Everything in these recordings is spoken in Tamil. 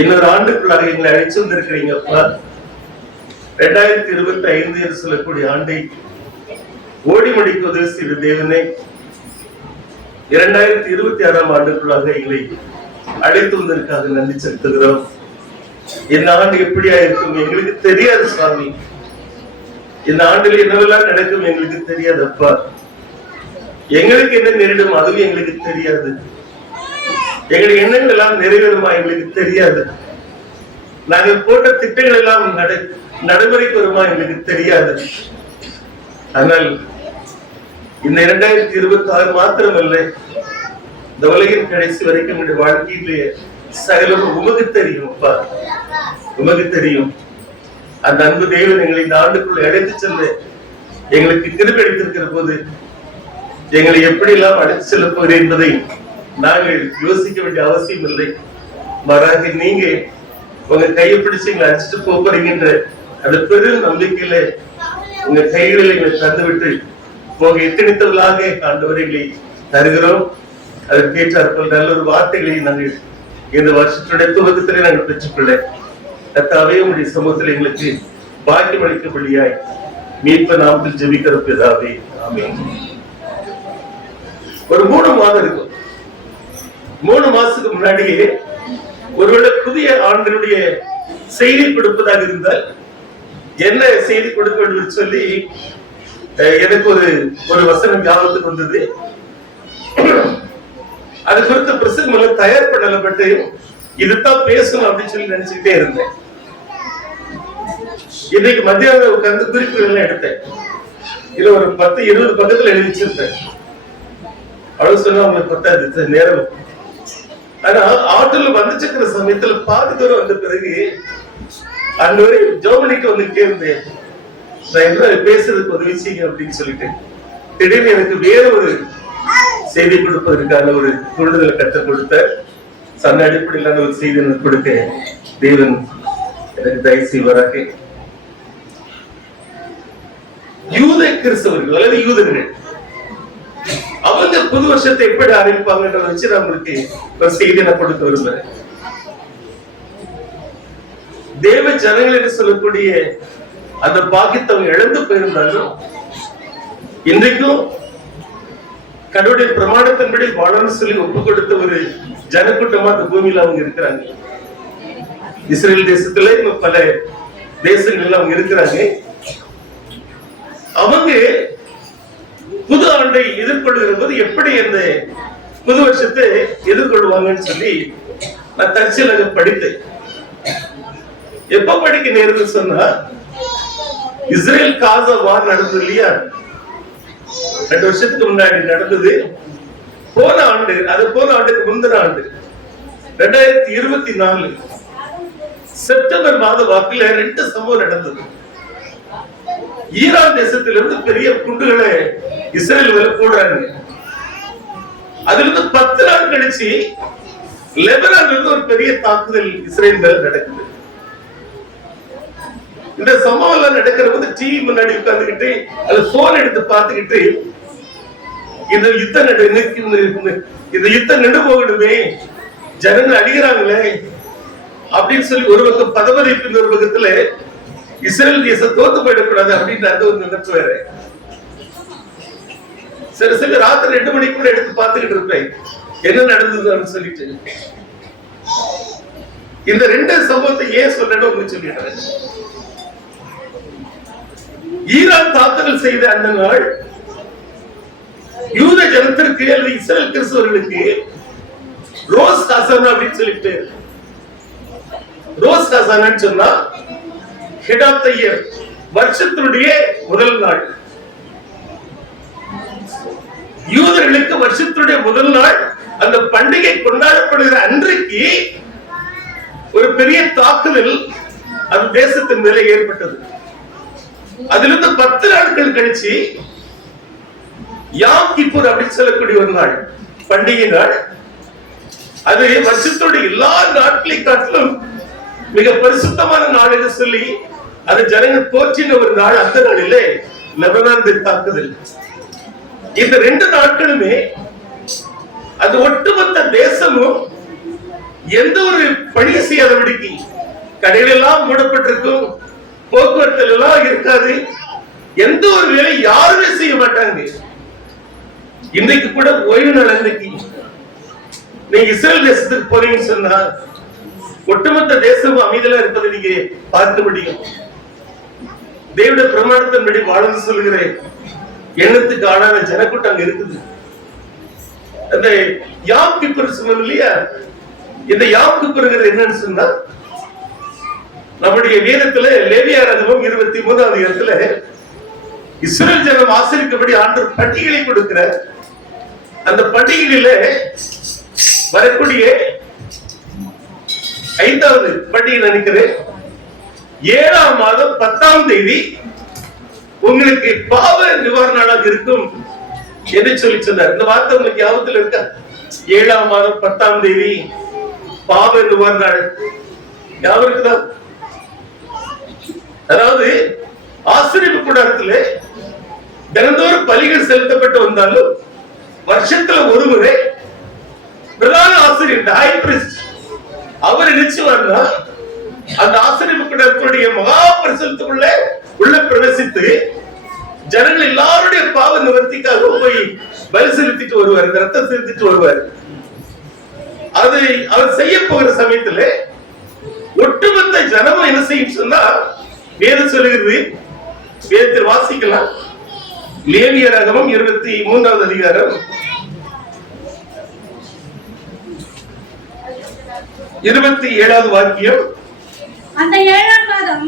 இன்னொரு ஆண்டுக்குள்ளாக எங்களை அழைச்சு வந்திருக்கிறீங்கப்பா. 2025 என்று சொல்லக்கூடிய ஆண்டை ஓடி முடிக்க உதவி செய்த தேவனே, 2026ஆம் ஆண்டுக்குள்ளாக எங்களை அழைத்து வந்ததற்காக நன்றி செலுத்துகிறோம். இந்த ஆண்டு எப்படியா இருக்கும் எங்களுக்கு தெரியாது சுவாமி. இந்த ஆண்டில் என்னவெல்லாம் நடக்கும் எங்களுக்கு தெரியாதப்பா. எங்களுக்கு என்ன நேரிடும் அதுவும் எங்களுக்கு தெரியாது. எங்களுடைய எண்ணங்கள் எல்லாம் நிறைவேறுமா எங்களுக்கு தெரியாது. நாங்கள் போட்ட திட்டங்கள் எல்லாம் நடைமுறைக்கு வருமா எங்களுக்கு தெரியாது. ஆனால் இந்த 2026 மாத்திரமல்ல, இந்த உலகின் கடைசி வரைக்கும் என்னுடைய வாழ்க்கையிலே சகலம் உமக்கு தெரியும் அப்பா, உமக்கு தெரியும். அந்த அன்பு தேவன் எங்களை இந்த ஆண்டுக்குள்ள அழைத்து செல்ல எங்களுக்கு கிருபை அளித்திருக்கிற போது எங்களை எப்படி எல்லாம் அழைத்து செல்ல போகிறேன் என்பதை நாங்கள் யோசிக்க வேண்டிய அவசியம் இல்லை. மாறாக நீங்க உங்க கையை பிடிச்சு எங்களை அழைச்சிட்டு போறீங்கன்ற அந்த பெரும் நம்பிக்கையில உங்க கைகளில் எங்களை தந்துவிட்டு போக எத்தனித்தவர்களாக ஆண்டவர்களை தருகிறோம். அதற்கேற்றாற்போல் நல்ல ஒரு வார்த்தைகளை நாங்கள் இந்த வருஷத்துடைய துவக்கத்திலே நாங்கள் பெற்றுக்கொள்ள கர்த்தாவே உம்முடைய சமூகத்தில் எங்களுக்கு பாக்கியம் அளிக்கபடியாய் மீட்பு நாமத்தில் ஜெபிக்கிற பிதாவே, ஆமென். ஒரு 3 மாதம் இருக்கும். 3 மாசத்துக்கு முன்னாடியே ஒருவேளை புதிய ஆண்டினுடைய செய்தி கொடுப்பதாக இருந்தால் என்ன செய்தி கொடுக்க வேண்டும் சொல்லி எனக்கு ஒரு வசனம் ஞாபகத்துக்கு வந்தது. அது குறித்து பிரசங்கம் தயார் பண்ணப்பட்டு இதுதான் பேசணும் அப்படின்னு சொல்லி நினைச்சுக்கிட்டே இருந்தேன். இன்னைக்கு மத்தியானம் உட்கார்ந்து குறிப்புகள் எடுத்தேன். இதுல ஒரு 10-20 பக்கத்துல எழுதி வச்சிருப்பேன். அவ்வளவு சொன்னா உங்களுக்கு பத்தாது நேரம். ஆனா ஆட்டோல வந்துச்சுக்கிற சமயத்துல பாதி தூரம் வந்த பிறகு அங்க வரை ஜெர்மனிக்கு வந்துட்டே இருந்தேன். நான் என்ன பேசுறதுக்கு உதவி செய்யுங்க அப்படின்னு சொல்லிட்டு திடீர்னு எனக்கு வேற ஒரு செய்தி கொடுப்பதற்கான ஒரு தூண்டுதலை கற்றுக் கொடுத்த சந்த அடிப்படையிலான ஒரு செய்தி எனக்கு கொடுக்க தேவன் எனக்கு தயவு செய்வாராக. யூத கிறிஸ்தவர்கள் அல்லது யூதர்கள் அவங்க புது வருஷத்தை எப்படி ஆரம்பிப்பாங்கன்றத வச்சு நான் உங்களுக்கு ஒரு செய்தி நான் கொடுக்க விரும்புறேன். தேவ ஜனங்கள் என்று சொல்லக்கூடிய அந்த பாக்கியத்தை அவங்க இழந்து போயிருந்தாலும் இன்றைக்கும் கடவுளுடைய பிரமாணத்தின்படி வாழணும்னு சொல்லி ஒப்பு கொடுத்த ஒரு ஜனக்கூட்டமா அந்த பூமியில அவங்க இருக்கிறாங்க. இஸ்ரேல் தேசத்துல இன்னும் பல தேசங்கள்ல அவங்க இருக்கிறாங்க. அவங்க புது ஆண்டை எதிர்கொள்கிற போது எப்படி அந்த புது வருஷத்தை எதிர்கொள்வாங்கன்னு சொல்லி நான் தற்செயலாக படித்தேன். எப்ப படிக்க நேர்ந்து சொன்னா, இஸ்ரேல் காசா வார் நடந்தது இல்லையா, 2 வருஷத்துக்கு முன்னாடி நடந்தது. போன ஆண்டுக்கு முந்தின ஆண்டு 2024 செப்டம்பர் மாத வாக்கில 2 சம்பவம் நடந்தது. ஈரான் தேசத்திலிருந்து பெரிய குண்டுகளை இஸ்ரேல் மேல போடுறாங்க. அதுல இருந்து 10 நாள் கழிச்சு லெபனான்ல இருந்து ஒரு பெரிய தாக்குதல் இஸ்ரேல் மேல நடக்குது. இந்த சம்பவம் எல்லாம் நடக்கிற போது டிவி முன்னாடி உட்கார்ந்துகிட்டு அது போன் எடுத்து பார்த்துக்கிட்டு இந்த யுத்தம் நின்று போகணுமே, ஜனங்கள் அடிக்கிறாங்களே அப்படின்னு சொல்லி ஒரு பக்கம் பதவதைப்பு, இன்னொரு பக்கத்துல இஸ்ரேல் தேசம் தோத்து போயிடக்கூடாது அப்படின்னு அந்த ஒரு நினைப்பு வேற. சரி ராத்திரி 2 மணிக்கு கூட எடுத்து பார்த்துக்கிட்டு இருப்பேன் என்ன நடந்ததுன்னு சொல்லிட்டு. இந்த 2 சம்பவத்தை ஏன் சொல்லணும் சொல்லிடுறேன். ஈரான் தாக்குதல் செய்த அந்த நாள் யூத ஜனத்திற்கு அல்லது இஸ்ரேல் கிறிஸ்தவர்களுக்கு ரோஸ் ஹாசானா அப்படின்னு சொல்லிட்டு, ரோஸ் ஹாசானான்னு சொன்னா ஹெட் ஆஃப் த இயர், வருஷத்தினுடைய முதல் நாள். யூதர்களுக்கு வருஷத்தினுடைய முதல் நாள் அந்த பண்டிகை கொண்டாடப்படுகிற அன்றைக்கு ஒரு பெரிய தாக்குதல் அந்த தேசத்தின் மேலே ஏற்பட்டது. அதிலிருந்து 10 நாட்கள் கழிச்சு யாம் கிப்பூர் அப்படின்னு சொல்லக்கூடிய ஒரு நாள், பண்டிகை நாள். அது வருஷத்துடைய எல்லா நாட்களை காட்டிலும் மிக பரிசுத்தமான நாள் என்று சொல்லி அது ஜனங்கள் போற்றின ஒரு நாள். அந்த நாளிலே லெபனான் தாக்குதல். இந்த 2 நாட்களுமே அது ஒட்டுமொத்த தேசமும் எந்த ஒரு பணி செய்யாதபடிக்கு கடைகள் எல்லாம் மூடப்பட்டிருக்கும், போக்குவரத்து எல்லாம் இருக்காது, எந்த ஒரு வேலை யாருமே செய்ய மாட்டாங்க. இன்றைக்கு கூட ஓய்வு நாள் அன்னைக்கு நீங்க இஸ்ரேல் தேசத்துக்கு போறீங்கன்னு சொன்னா ஒட்டுமொத்த தேசமும் அமைதியா இருப்பதை நீங்க பார்க்க முடியும். தேவனுடைய பிரமாணத்தின்படி வாழ்ந்து சொல்கிறேன், எண்ணத்துக்கு ஆளான ஜனக்கூட்டம் அங்க இருக்குது. அந்த யாம் கிப்பர் சொன்னோம் இல்லையா, இந்த யாம் கிப்பர்ங்கிறது என்னன்னு சொன்னா, நம்முடைய வேதத்துல லேவியராகமம் 23வது அதிகாரத்துல இஸ்ரேல் ஜனம் ஆசரிக்கப்படி ஆண்டவர் பட்டியலை கொடுக்கிற அந்த பட்டியலில வரக்கூடிய 5வது பட்டியல் நினைக்கிறேன், 7ஆம் மாதம் 10ஆம் தேதி உங்களுக்கு பாவ நிவாரண நாளாக இருக்கும் என்று சொல்லி சொன்னார். இந்த வார்த்தை உங்களுக்கு ஞாபகத்தில் இருக்கா? 7ஆம் மாதம் 10ஆம் தேதி பாவ நிவாரண நாள் ஞாபகம் இருக்குதா? அதாவது ஆசரிப்பு கூடாரத்தில் தினந்தோறும் பலிகள் செலுத்தப்பட்டு வந்தாலும் வருஷத்துல ஒரு முறை பிரதான ஆசிரியர் ஹை பிரிஸ்ட் அவர் நிச்சயமா அந்த ஆசிரியப்பு கூடத்துடைய மகா பரிசுக்குள்ள உள்ள பிரவேசித்து ஜனங்கள் எல்லாருடைய பாவ நிவர்த்திக்காக போய் பலி செலுத்திட்டு வருவார், ரத்தம் செலுத்திட்டு வருவார். அது அவர் செய்ய போகிற சமயத்துல ஒட்டுமொத்த ஜனமும் என்ன செய்யும் சொன்னா, வேதம் சொல்லுகிறது, வேதத்தில் வாசிக்கலாம், லேவியராகமம் 23வது அதிகாரம் 27வது வாக்கியம். அந்த 7ஆம் மாதம்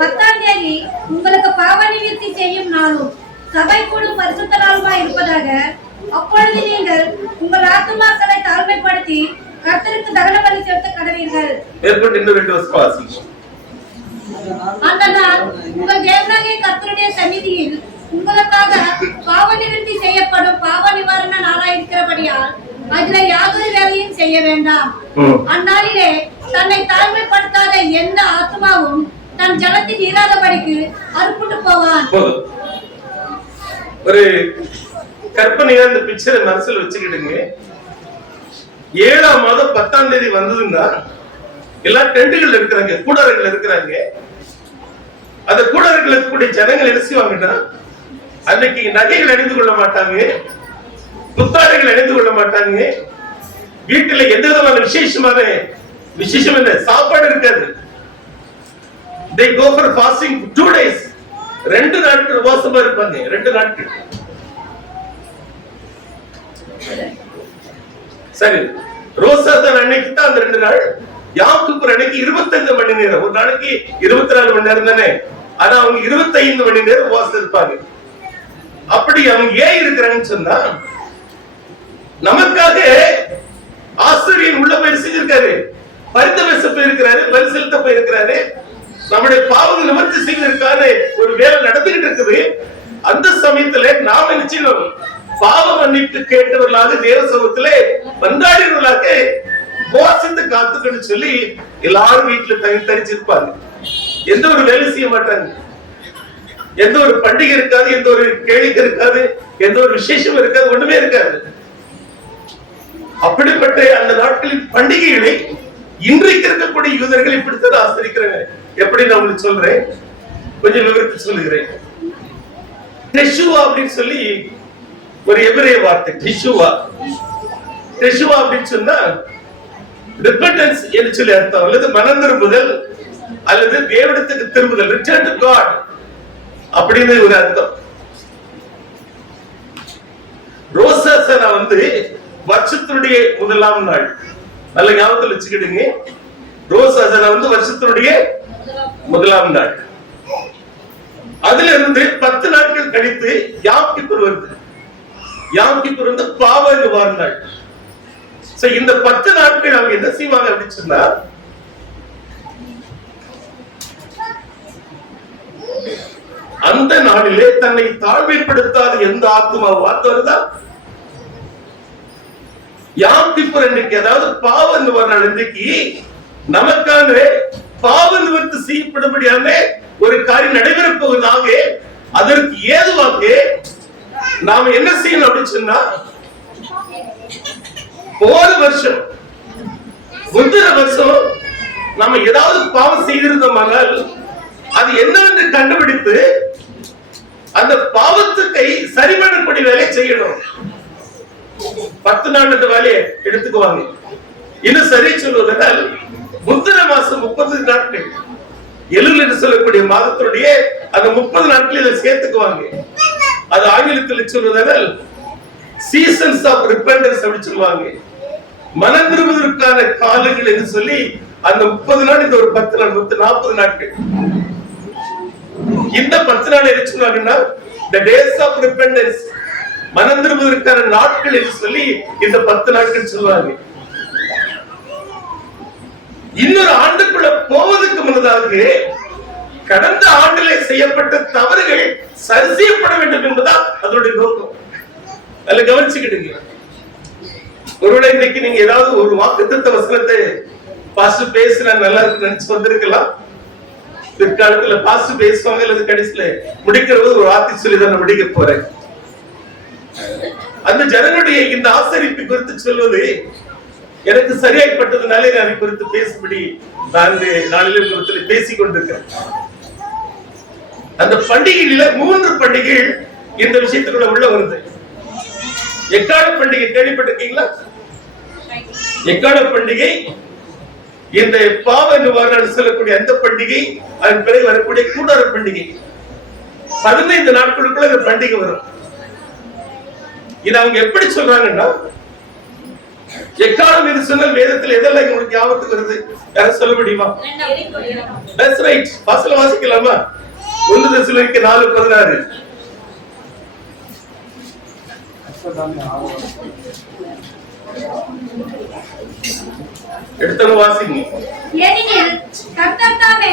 10ஆம் தேதி உங்களுக்கு பாவ நிவர்த்தி செய்யும் நாளும் சபை கூடும் பரிசுத்த நாளுமாய் இருப்பதாக. அப்பொழுது நீங்கள் உங்கள் ஆத்துமாக்களை தாழ்மைப்படுத்தி கர்த்தருக்கு தகன பலி செலுத்த கடவீர்கள். அந்த நாள் உங்கள் தேவனாகிய கர்த்தருடைய சந்நிதியில் உங்களுக்காக பாவ நிவர்த்தி செய்யப்படும் பாவ நிவாரண நாளாய் இருக்கிறபடியால் அதுல யாதொரு வேலையும் செய்ய வேண்டாம். அந்நாளிலே தன்னை தாழ்மைப்படுத்தாத எந்த ஆத்மாவும் தன் ஜலத்தில் இராதபடிக்கு அறுப்புட்டு போவான். ஒரு கற்பனையா இந்த பிக்சரை மனசுல வச்சுக்கிடுங்க. 7ஆம் மாதம் 10ஆம் தேதி வந்ததுன்னா எல்லா டென்ட்டுகள் இருக்கிறாங்க, கூடாரங்கள் இருக்கிறாங்க. அந்த கூடாரங்கள் இருக்கக்கூடிய ஜனங்கள் என்ன செய்வாங்கன்னா, அன்னைக்கு நகைகள் அணிந்து கொள்ள மாட்டாங்க, புத்தாடைகள் அணிந்து கொள்ள மாட்டாங்க, வீட்டுல எந்த விதமான விசேஷம் என்ன சாப்பாடு இருக்காது. they go for fasting 2 days, 2 நாட்கள் உபவாசமா இருப்பாங்க. 2 நாட்கள். சரி, ரோசாதான் அன்னைக்கு தான் அந்த 2 நாள். யாக்கோபு அன்னைக்கு 25 மணி நேரம், ஒரு நாளைக்கு 24 மணி நேரம் தானே, ஆனா அவங்க 25 மணி நேரம் உபவாசம் இருப்பாங்க. அப்படி அவங்க ஏன் இருக்கிறாங்கன்னு சொன்னா, நமக்காக ஆசிரியர் உள்ள போய் செஞ்சிருக்காரு, பரிதவிச போயிருக்கிறாரு, பலி செலுத்த போயிருக்கிறாரு, நம்முடைய பாவங்கள் நிவர்த்தி செய்வதற்கான ஒரு வேலை நடந்துகிட்டு இருக்குது. அந்த சமயத்துல நாம் என்ன செய்யணும், பாவ மன்னிப்பு கேட்டவர்களாக தேவ சமூகத்திலே வந்தாடியவர்களாக உபவாசத்தை காத்துக்கன்னு சொல்லி எல்லாரும் வீட்டுல தரிச்சிருப்பாங்க. எந்த ஒரு வேலை செய்ய மாட்டாங்க, எந்த ஒரு பண்டிகை இருக்காது, எந்த ஒரு கேளிக்கை இருக்காது, எந்த ஒரு விசேஷம் இருக்காது, ஒண்ணுமே இருக்காது. அப்படிப்பட்ட அந்த நாட்களின் பண்டிகைகளை இன்றைக்கு இருக்கக்கூடிய யூதர்கள் இப்படித்தான் ஆசரிக்கிறாங்க. எப்படி நான் உங்களுக்கு சொல்றேன், கொஞ்சம் விவரித்து சொல்லுகிறேன். டெஷுவா அப்படின்னு சொல்லி ஒரு எபிரேய வார்த்தை, டெஷுவா அப்படின்னு சொன்னா ரிப்பெண்டன்ஸ் என்று சொல்லி அர்த்தம், அல்லது மனம் திரும்புதல், அல்லது தேவனிடத்துக்கு திரும்புதல், ரிட்டர்ன் டு காட் அப்படின்னு ஒரு அர்த்தம். ரோசாசனா வருஷத்தினுடைய 1ஆம் நாள், நல்ல ஞாபகத்தில் வச்சுக்கிடுங்க. ரோசாசனா வருஷத்தினுடைய 1ஆம் நாள். அதுல இருந்து 10 நாட்கள் கழித்து யாம் கிப்பர் வருது. யாம் கிப்பர் பாவ நிவாரண நாள். இந்த 10 நாட்கள் அவங்க என்ன செய்வாங்க அப்படின்னு சொன்னா, அந்த நாளிலே தன்னை தாழ்மைப்படுத்தாத எந்த ஆத்மா வார்த்தை வருதா, யாம் கிப்பர் அன்றைக்கு, அதாவது பாவ நிவாரண அன்றைக்கு நமக்கான பாவ நிவர்த்தி செய்யப்படும்படியான ஒரு காரியம் நடைபெறப் போவதாக, அதற்கு ஏதுவாக நாம என்ன செய்யணும் அப்படின்னு சொன்னா, போன வருஷம் முந்தின வருஷம் நம்ம ஏதாவது பாவம் செய்திருந்தோமானால் அது என்னவென்று கண்டுபிடித்து அந்த பாவத்துக்கை சரி பண்ணக்கூடிய வேலையை செய்யணும். 10 நாள் இந்த வேலையை எடுத்துக்குவாங்க. இன்னும் சரி சொல்வதால் முந்தின மாசம் 30 நாட்கள் எலுல் என்று சொல்லக்கூடிய மாதத்தினுடைய அந்த 30 நாட்கள் இதை சேர்த்துக்குவாங்க. அது ஆங்கிலத்தில் சொல்வதால் சீசன்ஸ் ஆஃப் ரிப்பெண்டன்ஸ் அப்படி சொல்லுவாங்க. மனம் திரும்புவதற்கான காலங்கள் என்று சொல்லி அந்த 30 நாள் இந்த ஒரு 10 நாள் 40 நாட்கள். இந்த 10 நாள் என்ன சொல்லுவாங்கன்னா the days of repentance, மனம் திரும்புவதற்கான நாட்கள் என்று சொல்லி இந்த 10 நாட்கள் சொல்லுவாங்க. இன்னொரு ஆண்டுக்குள்ள போவதற்கு முன்னதாக கடந்த ஆண்டிலே செய்யப்பட்ட தவறுகள் சரி செய்யப்பட வேண்டும் என்பதுதான் அதனுடைய நோக்கம். அதுல கவனிச்சுக்கிட்டுங்க. ஒருவேளை இன்னைக்கு நீங்க ஏதாவது ஒரு வாக்குத்தத்த வசனத்தை பாஸ்டர் பேசுற நல்லா இருக்கு நினைச்சு வந்திருக்கலாம். பிற்காலத்துல பாஸ்டர் பேசுவாங்க அல்லது கடைசியில முடிக்கிற போது ஒரு வார்த்தை சொல்லி தான் முடிக்க போறேன். அந்த ஜனங்களுடைய இந்த ஆசரிப்பு குறித்து சொல்வது எனக்கு சரியாய்ப்பட்டதுனாலே நான் குறித்து பேசும்படி நான் நாளில் குறித்து பேசிக் கொண்டிருக்கிறேன். அந்த பண்டிகையில 3 பண்டிகைகள் இந்த விஷயத்துக்குள்ள உள்ள வருது. எக்கால பண்டிகை கேள்விப்பட்டிருக்கீங்களா? எக்கால பண்டிகை இந்த பாவ நிவாரணம் சொல்லக்கூடிய அந்த பண்டிகை, அதன் பிறகு வரக்கூடிய கூடார பண்டிகை. 15 நாட்களுக்குள்ள இந்த பண்டிகை வரும். இது அவங்க எப்படி சொல்றாங்கன்னா, எக்காலம் என்று சொன்னால் வேதத்தில் எதெல்லாம் உங்களுக்கு ஞாபகத்துக்கு வருது? யாரும் சொல்ல முடியுமா? That's right. வாசல வாசிக்கலாமா? 1 தெசலோனிக்கேயர் 4:16. எடுத்தவங்க வாசிங்க. ஏனெனில் கர்த்தர் தாமே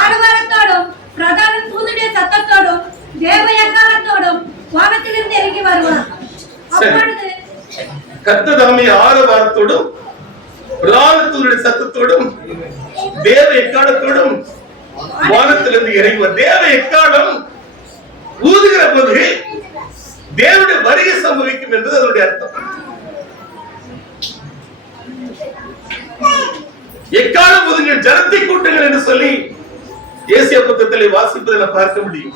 ஆரவாரத்தோடும் பிரதான தூதனுடைய சத்தத்தோடும் தேவ எக்காளத்தோடும் வானத்திலிருந்து இறங்கி வருவார். அப்பொழுது கர்த்தர் தாமே ஆரவாரத்தோடும் பிரதான தூதனுடைய சத்தத்தோடும் தேவ எக்காளத்தோடும் வானத்திலிருந்து இறங்குவார். தேவ எக்காளம் ஊதுகிற போது தேவனுடைய வருகை சம்பவிக்கும் என்பது அதனுடைய அர்த்தம். எக்காலம் ஊதுங்கள், ஜனத்தை கூட்டுங்கள் என்று சொல்லி ஏசியா புத்தகத்திலே வாசிப்பதை பார்க்க முடியும்.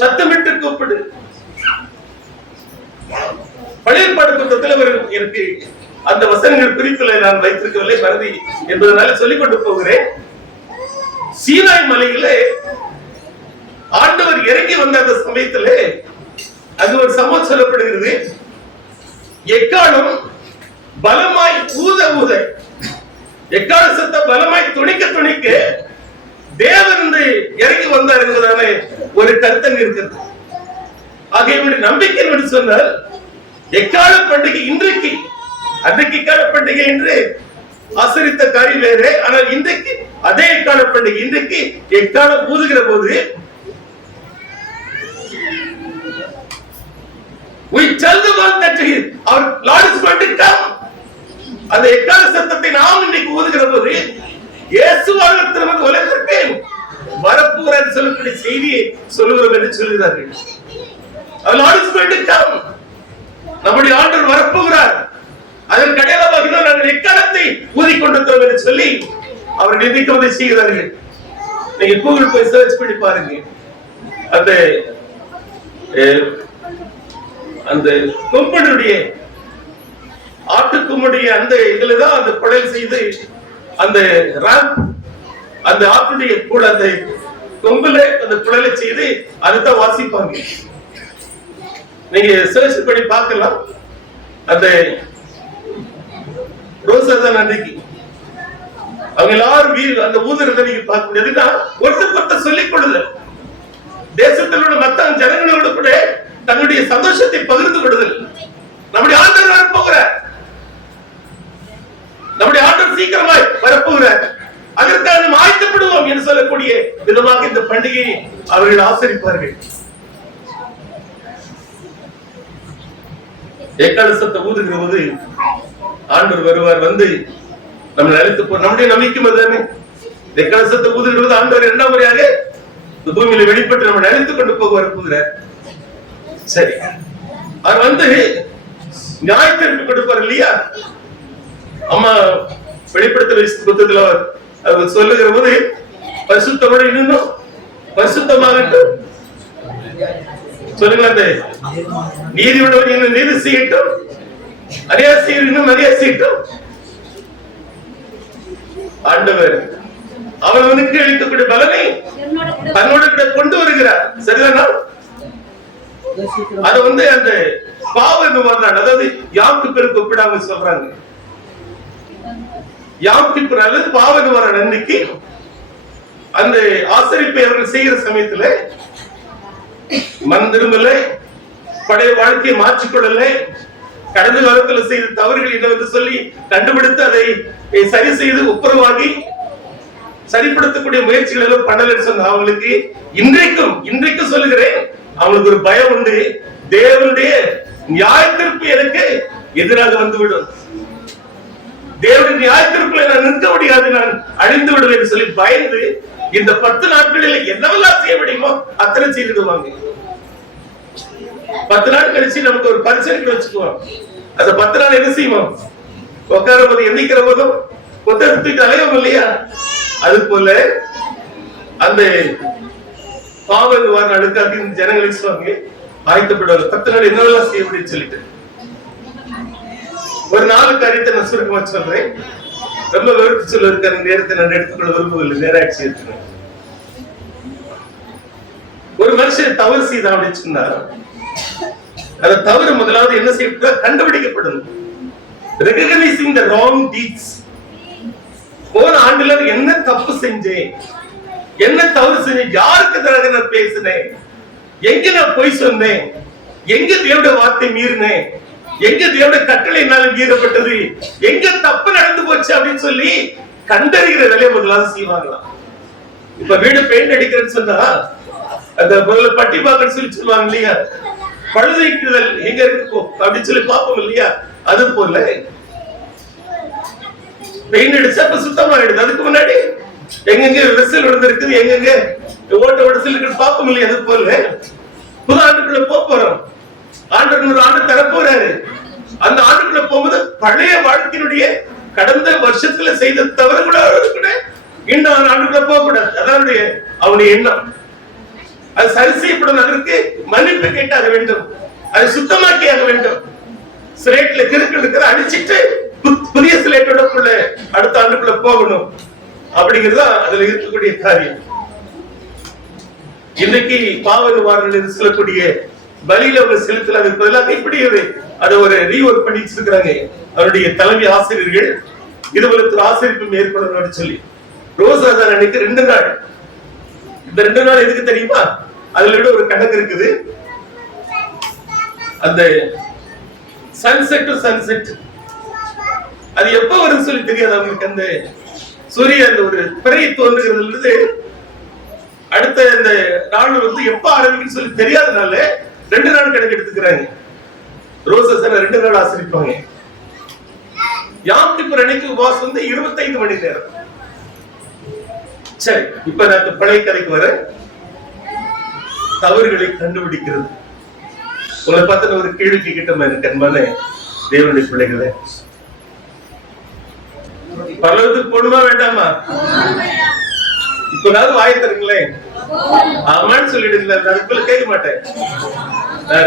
சத்தமிட்டு கூப்பிடு. பழைய ஏற்பாடு புத்தகத்தில் எனக்கு அந்த வசனங்கள் குறிப்பில் நான் வைத்திருக்கவில்லை, மறதி என்பதனால சொல்லிக் கொண்டு போகிறேன். சீனாய் மலையிலே ஆண்டவர் இறங்கி வந்த அந்த சமயத்திலே அது ஒரு சம்பவம் சொல்லப்படுகிறது. எக்காலம் பலமாய் ஊத ஊத, எக்கால சத்தம் பலமாய் துணிக்க துணிக்க தேவன் இறங்கி வந்தார் என்பதான ஒரு கருத்தங்க இருக்கிறது. ஆகிய நம்பிக்கை என்று சொன்னால் எக்கால பண்டிகை இன்றைக்கு, அன்றைக்கு எக்கால பண்டிகை என்று ஆசரித்த காரியம் வேறு. ஆனால் இன்றைக்கு அதே எக்கால பண்டிகை. இன்றைக்கு எக்காலம் ஊதுகிற போது we tell the world that our Lord is going to come. அந்த எக்கால சத்தத்தை நாம் இன்னைக்கு ஊதுகிற போது இயேசுவாக திரும்ப உலகத்திற்கு வரப்போகிறார் என்று சொல்லக்கூடிய செய்தியை சொல்லுகிறோம் என்று சொல்கிறார்கள். our Lord is going to come. நம்முடைய ஆண்டவர் வரப்போகிறார். அதன் கடையாளமாக தான் நாங்கள் எக்காலத்தை ஊதிக்கொண்டிருக்கிறோம் என்று சொல்லி அவர் நிந்திக்குவதை செய்கிறார்கள். நீங்க கூகுள் போய் சர்ச் பண்ணி பாருங்க. அந்த அந்த கொம்பனுடைய ஆட்டுக்குமுடைய அந்த இதுலதான் அந்த கொலை செய்து அந்த ராம்ப் அந்த ஆட்டுடைய கூட அந்த கொம்புல அந்த குழலை செய்து அதுதான் வாசிப்பாங்க. நீங்க சர்ச் பண்ணி பார்க்கலாம். அந்த ரோசா தான் அன்னைக்கு அவங்க எல்லாரும் அந்த ஊதுறதை நீங்க பார்க்க முடியாதுன்னா ஒருத்தர் சொல்லிக் கொள்ளுதல், தேசத்தில் உள்ள மற்ற ஜனங்களோடு கூட தங்களுடைய சந்தோஷத்தை பகிர்ந்து கொள்ளுதல். நம்முடைய ஆண்டவர் வரப்போகிறார், நம்முடைய ஆண்டவர் சீக்கிரமாய் வரப்போகிறார், அதற்காக நாம் ஆயத்தப்படுவோம் என்று சொல்லக்கூடிய விதமாக இந்த பண்டிகையை அவர்கள் ஆசரிப்பார்கள். எக்கால சத்தம் ஊதுகிற போது ஆண்டவர் வருவார், வந்து நம்ம நினைத்து போ. நம்முடைய நம்பிக்கை அதுதானே. எக்கால சத்தம் ஊதுகிற போது ஆண்டவர் 2ஆம் முறையாக இந்த பூமியில வெளிப்பட்டு நம்ம நினைத்துக் கொண்டு போக வரப்போகிறார். சரி, அவர் வந்து நியாயத்தீர்ப்பு கொடுப்பார் இல்லையா? அம்மா வெளிப்படுத்தல் புத்தகத்துல அவர் சொல்லுகிற போது பரிசுத்தோட இன்னும் பரிசுத்தமாகட்டும் சொல்லுங்க. அந்த நீதி உள்ளவர் இன்னும் நீதி செய்யட்டும், அரியாசியர் இன்னும் அரியாசியட்டும். ஆண்டவர் அவனுக்கு அளிக்கக்கூடிய பலனை தன்னோட கூட கொண்டு வருகிறார். சரிதானா? அது அந்த பாவ நிவாரணம், அதாவது யாக்கோப்புக்கு ஒப்பிடாம சொல்றாங்க. யாக்கோப்பு அல்லது பாவ நிவாரணம் அன்னைக்கு அந்த ஆசரிப்பை அவர்கள் செய்கிற சமயத்துல மனம் திரும்பல, பழைய வாழ்க்கையை மாற்றிக்கொள்ளல, கடந்த காலத்துல செய்த தவறுகள் என்னவென்று சொல்லி கண்டுபிடித்து அதை சரி செய்து ஒப்புரவாகி சரிப்படுத்தக்கூடிய முயற்சிகள் எல்லாம் பண்ணலன்னு சொன்ன அவங்களுக்கு இன்றைக்கும் சொல்லுகிறேன், அவங்களுக்கு ஒரு பயம் உண்டு. தேவனுடைய நியாயத்திற்கு எனக்கு எதிராக வந்துவிடும், தேவனுடைய நியாயத்திற்குள்ள நான் நிற்க முடியாது, நான் அழிந்து விடுவேன் சொல்லி பயந்து இந்த 10 நாட்களில் என்னவெல்லாம் செய்ய முடியுமோ அத்தனை செய்துடுவாங்க. 10 நாள் கழிச்சு நமக்கு ஒரு பரிசீலனை வச்சுக்குவோம். அந்த 10 நாள் என்ன செய்வோம்? உட்கார போது எந்திக்கிற போதும் புத்தகத்துக்கு அலையோம் இல்லையா? அது போல அந்த பாவ நிவாரண அடுக்காக ஜனங்களை சொல்லுவாங்க, ஆயத்தப்படுவாங்க. 10 நாள் என்னவெல்லாம் செய்ய முடியும் சொல்லிட்டு ஒரு 4 காரியத்தை நான் சுருக்கமா சொல்றேன். ரொம்ப விவரித்து சொல்ல இருக்கிற நேரத்தை நான் எடுத்துக்கொள்ள விரும்பவில்லை, நேராட்சி இருக்கிறேன். ஒரு மனுஷன் தவறு செய்தான் அப்படின்னு சொன்னா அந்த தவறு முதலாவது என்ன செய்ய கண்டுபிடிக்கப்படும். Recognizing the wrong deeds. போன ஆண்டுல என்ன தப்பு செஞ்சேன், என்ன தவறு செஞ்சேன், யாருக்கு எதிராக நான் பேசினேன், எங்க நான் பொய் சொன்னேன், எங்க தேவனுடைய வார்த்தை மீறினேன், எங்க தேவனுடைய கட்டளையினால மீறப்பட்டது, எங்க தப்பு நடந்து போச்சு அப்படின்னு சொல்லி கண்டறிகிற வேலையை முதலாவது செய்வாங்களாம். இப்ப வீடு பெயிண்ட் அடிக்கிறேன்னு சொன்னா அந்த முதல்ல பட்டி பாக்கன்னு சொல்லி சொல்லுவாங்க இல்லையா? பழுதைக்குதல் எங்க இருக்கு அப்படின்னு சொல்லி பார்ப்போம் இல்லையா? அது போல பெயிண்ட் அடிச்சா இப்ப சுத்தமாயிடுது. அதுக்கு முன்னாடி எங்கெங்க விசில் விழுந்திருக்குது, எங்கெங்க ஓட்ட விசில் இருக்கு பார்ப்போம் இல்லையா? அது போல புது ஆண்டுக்குள்ள போறோம். ஆண்டு ஒரு ஆண்டு தரப்போறாரு. அந்த ஆண்டுக்குள்ள போகும்போது பழைய வாழ்க்கையினுடைய கடந்த வருஷத்துல செய்த தவறு கூட இன்னும் ஆண்டுக்குள்ள போக கூடாது. அதான் அவனுடைய எண்ணம். அது சரி செய்யப்படும், அதற்கு மன்னிப்பு கேட்டாக வேண்டும், அதை சுத்தமாக்கியாக வேண்டும். சிலேட்ல கிறுக்கு இருக்கிற அடிச்சுட்டு புதிய சிலேட்டோட அடுத்த ஆண்டுக்குள்ள போகணும் அப்படிங்கிறது அதுல இருக்கக்கூடிய காரியம். இன்னைக்கு பாவ நிவாரணம் சொல்லக்கூடிய பலியில அவங்க செலுத்தல, அதுக்கு பதிலாக இப்படி அதை ஒரு ரீஒர்க் பண்ணி வச்சிருக்கிறாங்க அவருடைய தலைமை ஆசிரியர்கள். இது போல ஆசிரியப்பு மேற்கொள்ளணும்னு சொல்லி ரோசாதான் அன்னைக்கு 2 நாள். இந்த 2 நாள் எதுக்கு தெரியுமா? அதுல விட ஒரு கணக்கு இருக்குது. அந்த சன்செட் சன்செட் அது எப்ப வரும் சொல்லி தெரியாது அவங்களுக்கு. அந்த சூரிய அந்த ஒரு பிறை தோன்றுகிறது அடுத்த அந்த நாள் எப்ப ஆரம்பிக்குன்னு சொல்லி தெரியாதனால 2 நாள் கணக்கு எடுத்துக்கிறாங்க. ரோசஸ் 2 நாள் ஆசிரிப்பாங்க. யாத்திப்பர் அன்னைக்கு உபவாசம் 25 மணி நேரம். சரி, இப்ப நான் பழைய கதைக்கு வர தவறுகளை கண்டுபிடிக்கிறது. உங்களை பார்த்து ஒரு கேள்வி கேட்கட்டும் எனக்கு அன்பான தேவனுடைய பிள்ளைகளே, பரலோகத்துக்கு போகணுமா வேண்டாமா? இப்ப வாய தருங்களேன், ஆமான்னு சொல்லிடுங்களேன். நான் உங்களை கேட்க மாட்டேன்.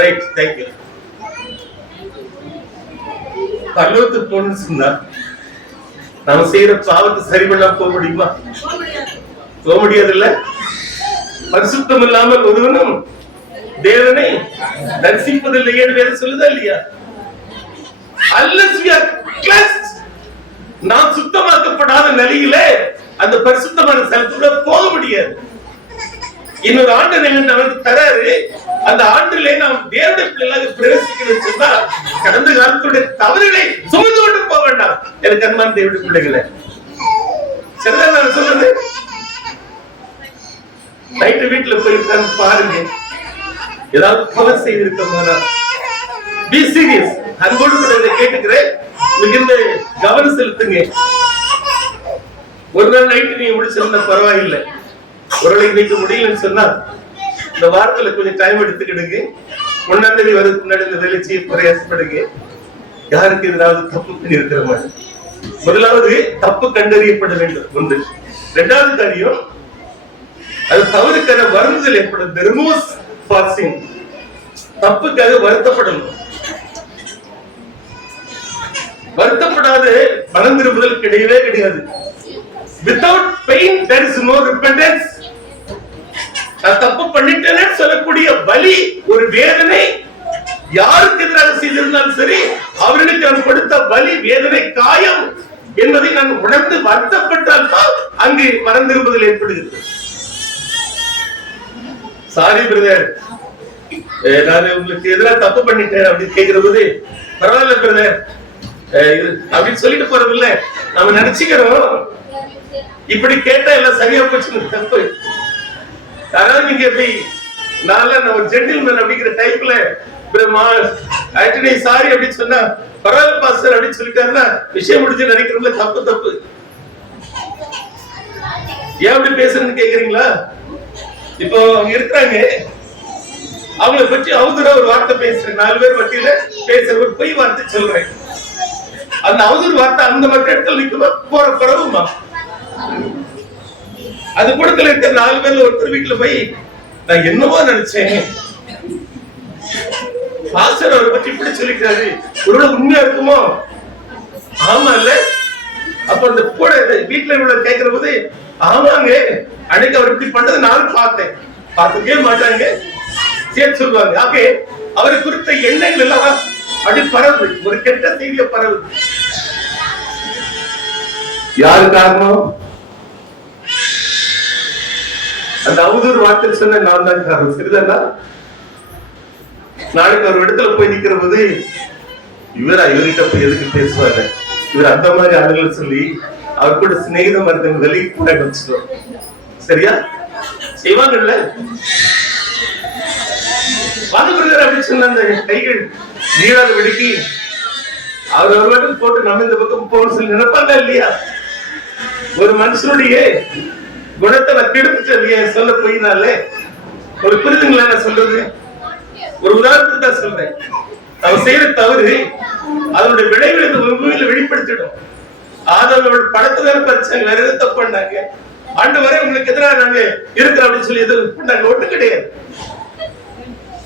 Right, thank you. பரலோகத்துக்கு போகணும்னு சொன்னா நாம செய்யற பாவத்தை சரி பண்ணாம போக முடியுமா? போக முடியாது இல்ல. பரிசுத்தம் இல்லாமல் ஒருவனும் தேவனை தரிசிப்பதில்லையே வேற சொல்லுதா இல்லையா? Unless we are cleansed, நாம் சுத்தமாக்கப்படாத நிலையில அந்த பரிசுத்தமான ஸ்தலத்துக்குள்ள போக முடியாது. இன்னொரு ஆண்டு நமக்கு தராரு. அந்த ஆண்டிலே நாம் தேவனுடைய பிள்ளைகளாக பிரவேசிக்கணும்னு சொன்னா கடந்த காலத்துடைய தவறுகளை சுமந்து கொண்டு போக வேண்டாம். எனக்கு அன்பான தேவனுடைய பிள்ளைகளை, சரிதான் நான் சொல்றது? நைட்டு வீட்டுல போய் பாருங்க, ஏதாவது தவறு செய்திருக்கோம்னா பி சீரியஸ். அன்போடு கூட இதை கேட்டுக்கிறேன், மிகுந்த கவனம் செலுத்துங்க. ஒரு நாள் நைட்டு நீங்க முடிச்சிருந்தா பரவாயில்லை, ஒரு இன்னைக்கு முடியலன்னு சொன்னா இந்த வாரத்துல கொஞ்சம் டைம் எடுத்துக்கிடுங்க. 1ஆம் தேதி வரதுக்கு முன்னாடி இந்த வேலை செய்ய பிரயாசப்படுங்க. யாருக்கு எதிராவது தப்பு பண்ணி இருக்கிற மாதிரி முதலாவது தப்பு கண்டறியப்பட வேண்டும் ஒன்று. இரண்டாவது காரியம், அது தவறுக்கான வருந்துதல் ஏற்படும். remorse for sin. தப்புக்காக வருத்தப்படணும். வருத்தப்படாத மனம் திரும்புதல் கிடையவே கிடையாது. without pain there is no repentance. நான் தப்பு பண்ணிட்டேன்னு சொல்லக்கூடிய வலி, ஒரு வேதனை, யாருக்கு எதிராக செய்திருந்தாலும் சரி அவர்களுக்கு நான் கொடுத்த வலி, வேதனை, காயம் என்பதை நான் உணர்ந்து வருத்தப்பட்டால் தான் அங்கு மனம் திரும்புதல் ஏற்படுகிறது. சாரி பிரதர், நான் உங்களுக்கு எதிராக தப்பு பண்ணிட்டேன் அப்படின்னு கேட்கிற போது, பரவாயில்ல பிரதர் அப்படின்னு சொல்லிட்டு போறதில்ல. நம்ம நினைச்சுக்கிறோம் இப்படி கேட்டா எல்லாம் சரியா போச்சு. தப்பு. யாராவது நீங்க எப்படி நான் ஒரு ஜென்டில்மேன் அப்படிங்கிற டைப்ல சாரி அப்படின்னு சொன்னா பரவாயில்ல பாஸ்டர் அப்படின்னு சொல்லிட்டாருன்னா விஷயம் முடிஞ்சு நினைக்கிறோம்ல. தப்பு தப்பு. ஏன் அப்படி பேசுறேன்னு கேக்குறீங்களா? இப்போ அவங்க இருக்கிறாங்க, அவங்களை பற்றி அவதூறா ஒரு வார்த்தை பேசுறேன், 4 பேர் பற்றியில பேசுற ஒரு பொய் வார்த்தை சொல்றேன். அந்த அவதூறு வார்த்தை அந்த மக்கள் இடத்துல நிற்குமா? போற பரவுமா? அது கூடத்துல இருக்க 4 பேர்ல ஒருத்தர் வீட்டுல போய் நான் என்னவோ நினைச்சேன், பாஸ்டர் அவரை பற்றி இப்படி சொல்லிட்டாரு, ஒருவேளை உண்மையா இருக்குமோ? ஆமா இல்ல. அப்ப அந்த கூட வீட்டுல இவ்வளவு கேட்கிற போது, ஆமாங்க அன்னைக்கு அவர் இப்படி பண்றது நான் பார்த்தேன், பார்த்துக்கவே மாட்டாங்க சேர்த்து சொல்லுவாங்க. ஆகவே அவரை குறித்த எண்ணங்கள் எல்லாம் அப்படி பரவுது, ஒரு கெட்ட செய்திய பரவுது. யாரு காரணம்? அந்த அவதூறு வார்த்தை சொன்ன நான் தான் காரணம். சரிதானா? நாளைக்கு ஒரு இடத்துல போய் நிக்கிற போது இவர்கிட்ட போய் எதுக்கு பேசுவாங்க, இவர் அந்த மாதிரி ஆளுகள் சொல்லி அவர் கூட சிநேகிதம் இருந்தவங்க வெளியே கூட வச்சுட்டோம். சரியா? செய்வாங்கல்ல. வாதப்படுகிறார் அப்படின்னு சொன்ன அந்த கைகள் நீராத வெடிக்கி அவர் ஒரு வாட்டி போட்டு நம்ம இந்த பக்கம் போக சொல்லி நினைப்பாங்க இல்லையா? ஒரு மனுஷனுடைய குணத்தை நான் கெடுத்துட்டு இல்லையா சொல்ல போயினாலே. ஒரு புரிதுங்களா நான் சொல்றது? ஒரு உதாரணத்துக்கு தான் சொல்றேன். அவன் செய்யற தவறு அதனுடைய விளைவு இந்த பூமியில வெளிப்படுத்திடும். ஆதவனோட படத்தை தானே பறிச்சாங்க, வேற எதுவும் தப்பு பண்ணாங்க? ஆண்டு வரை உங்களுக்கு எதிராக நாங்க இருக்கிறோம் அப்படின்னு சொல்லி எதுவும் பண்ணாங்க? ஒண்ணு கிடையாது.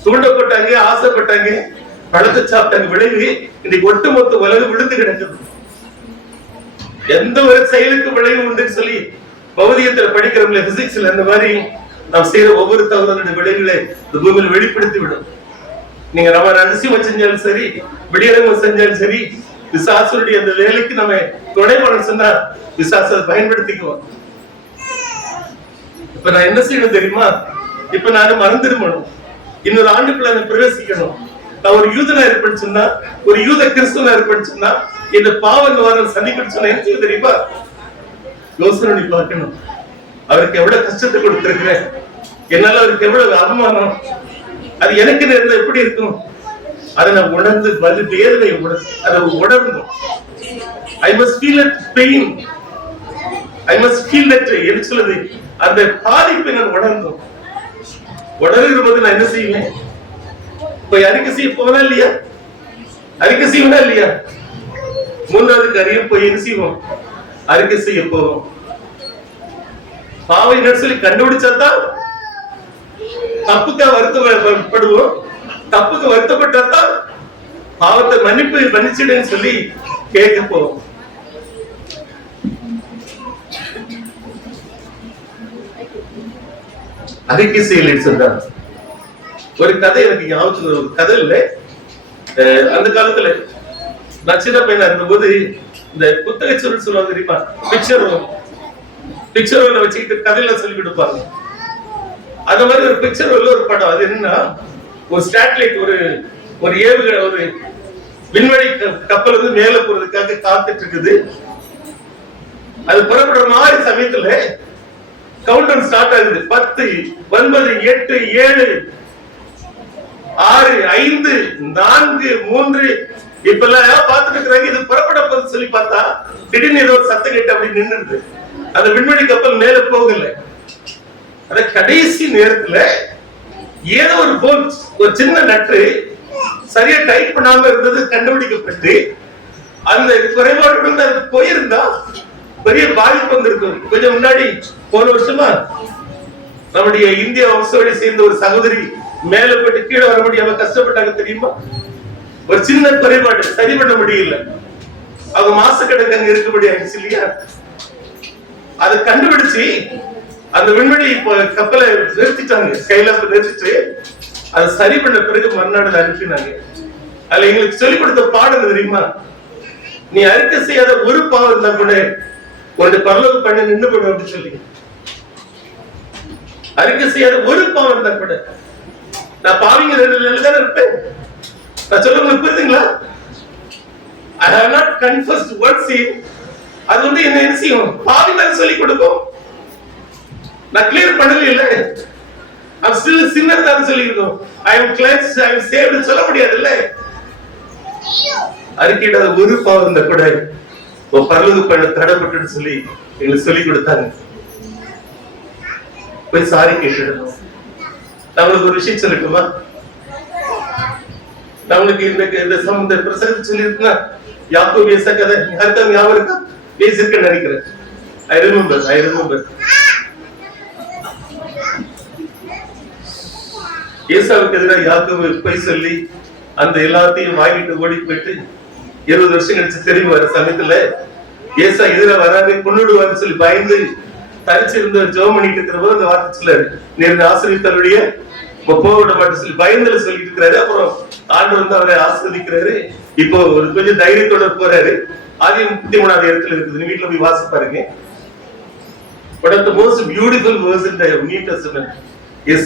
தூண்டப்பட்டாங்க, ஆசைப்பட்டாங்க, பழத்தை சாப்பிட்டாங்க. விளைவு இன்னைக்கு ஒட்டுமொத்த உலகம் விழுந்து கிடக்குது. எந்த ஒரு செயலுக்கு விளைவு உண்டுன்னு சொல்லி பௌதிகத்துல படிக்கிறவங்கள, பிசிக்ஸ்ல இந்த மாதிரி நாம் செய்யற ஒவ்வொரு தவறுடைய விளைவுகளை இந்த பூமியில வெளிப்படுத்தி விடும். நீங்க நம்ம ரகசியம் செஞ்சாலும் சரி, வெளியரங்கம் செஞ்சாலும் சரி, பிசாசுடைய அந்த வேலைக்கு நம்ம துணை பண்ண சொன்னா பிசாசு அதை பயன்படுத்திக்குவோம். இப்ப நான் என்ன செய்யணும் தெரியுமா? இப்ப நான் மனம் திரும்பணும், இன்னொரு ஆண்டுக்குள்ள நான் பிரவேசிக்கணும். நான் ஒரு யூதனா இருப்பேன்னு சொன்னா, ஒரு யூத கிறிஸ்துவனா இருப்பேன்னு சொன்னா, இந்த பாவ நிவாரணம் சந்திப்பேன்னு சொன்னா என்ன செய்ய தெரியுமா? யோசனை பார்க்கணும். அவருக்கு எவ்வளவு கஷ்டத்தை கொடுத்திருக்கிறேன், என்னால அவருக்கு எவ்வளவு அவமானம், அது எனக்கு நேர்ந்த எப்படி இருக்கும்? அதை நான் உணர்ந்து வலி வேதனை அதை உணரணும். I must feel that pain. I must feel that என்ன சொல்லுது, அந்த பாதிப்பை நான் உணர்ந்தோம். உணர்கிற போது நான் என்ன செய்வேன்? போய் அறிக்கை செய்ய போவனா இல்லையா? அறிக்கை செய்வனா இல்லையா? மூன்றாவது காரியம், போய் என்ன செய்வோம்? அறிக்கை செய்ய போவோம். பாவை என்ன சொல்லி கண்டுபிடிச்சாதான் தப்புக்கா வருத்தப்படுவோம். தப்புக்கு வருத்தப்பட்டாதான் பாவத்தை மன்னிச்சிடுன்னு சொல்லி கேட்க போவோம். அறிக்கை செய்யல சொல்றாங்க. ஒரு கதை எனக்கு ஞாபகத்துக்கு, ஒரு கதை இல்லை, அந்த காலத்துல நான் சின்ன பையனா இருந்தபோது இந்த புத்தக சுருள் சொல்லுவாங்க தெரியுமா? பிக்சர் ரோல வச்சுக்கிட்டு கதையில சொல்லி கொடுப்பாங்க. அந்த மாதிரி ஒரு பிக்சர் ரோல ஒரு படம். அது என்னன்னா, ஒரு ஸ்டாட்லைட், ஒரு ஏவுகணை, ஒரு விண்வெளி கப்பல் வந்து மேல போறதுக்காக காத்துட்டு இருக்குது. அது புறப்படுற மாதிரி சமயத்துல கவுண்ட் டவுன் ஸ்டார்ட் ஆகுது. 10, 9, 8, 7, 6, 5, 4, 3 இப்பெல்லாம் பார்த்துட்டு இருக்கிறாங்க. இது புறப்பட போது சொல்லி பார்த்தா திடீர்னு ஏதோ ஒரு சத்தம் கேட்டு அப்படி நின்றுது. அந்த விண்வெளி கப்பல் மேல போகல. அத கடைசி நேரத்துல ஏதோ ஒரு போல்ட், ஒரு சின்ன நட்டு சரியா டைட் பண்ணாம இருந்தது கண்டுபிடிக்கப்பட்டு அந்த குறைபாடு அது போயிருந்தா பெரிய பாதிப்பு வந்திருக்கும். கொஞ்சம் முன்னாடி போன வருஷமா நம்முடைய இந்திய வம்சாவளி சேர்ந்த ஒரு சகோதரி மேல போயிட்டு கீழே வர முடியாம கஷ்டப்பட்டாங்க தெரியுமா? ஒரு சின்ன குறைபாடு சரி பண்ண முடியல. அவங்க மாசக்கணக்கு அங்க இருக்க ஆயிடுச்சு இல்லையா? அதை கண்டுபிடிச்சு அந்த விண்வெளி கப்பலை நிறுத்திட்டாங்க, ஸ்கைலாப் நிறுத்திட்டு அதை சரி பண்ண பிறகு மறுநாடு அனுப்பினாங்க. அதுல எங்களுக்கு சொல்லிக் கொடுத்த பாடம் தெரியுமா? நீ அறிக்கை செய்யாத ஒரு பாவம் இருந்தா கூட உன்னுடைய பரலோக பண்ண நின்று போடும் அப்படின்னு சொல்லி. அறிக்கை செய்யாத ஒரு பாவம் இருந்தா கூட நான் பாவிங்க தானே இருப்பேன். நான் சொல்ல உங்களுக்கு புரியுதுங்களா? I have not confessed one sin. அது வந்து என்ன செய்யும்? பாவி தான் சொல்லிக் கொடுக்கும். நான் கிளியர் பண்ணல இல்ல, I'm still a sinner தான் சொல்லிக் கொடுக்கும். I am cleansed, I am saved சொல்ல முடியாது இல்ல. அறிக்கையிடாத ஒரு பாவம் இருந்தா கூட பரலோக பண்ண தடைப்பட்டு சொல்லி எங்களுக்கு சொல்லிக் கொடுத்தாங்க. போய் சாரி கேட்டுடணும். நான் உங்களுக்கு ஒரு விஷயம் சொல்லட்டுமா? நான் உங்களுக்கு இந்த சம்பந்த பிரசங்கத்தை சொல்லியிருக்கா யாக்கோபு ஏசா கதை யாருக்கா ஞாபகம் இருக்கா? பேசிருக்கேன்னு நினைக்கிறேன். I remember. ஏசாவுக்கு எதிராக யாக்கோபு போய் சொல்லி அந்த எல்லாத்தையும் வாங்கிட்டு ஓடி போயிட்டு 20 வருஷம் கழிச்சு திரும்பி வர சமயத்துல ஏசா எதிராக வராது கொண்டுடுவான்னு சொல்லி பயந்து தரிச்சிருந்த ஜெபம் பண்ணிட்டு இருக்கிற போது அந்த வார்த்தை சொல்லாரு, நீர் ஆசீர்வதித்தவருடைய போவிட மாட்டேன் சொல்லி பயந்துல சொல்லிட்டு இருக்கிறாரு. அப்புறம் ஆண்டவர் வந்து அவரை ஆசீர்வதிக்கிறாரு. இப்போ ஒரு கொஞ்சம் தைரியத்தோட போறாரு. ஆதியம் 33வது இடத்துல இருக்குது, வீட்டுல போய் வாசி பாருங்க. One of the most beautiful verse in the New Testament is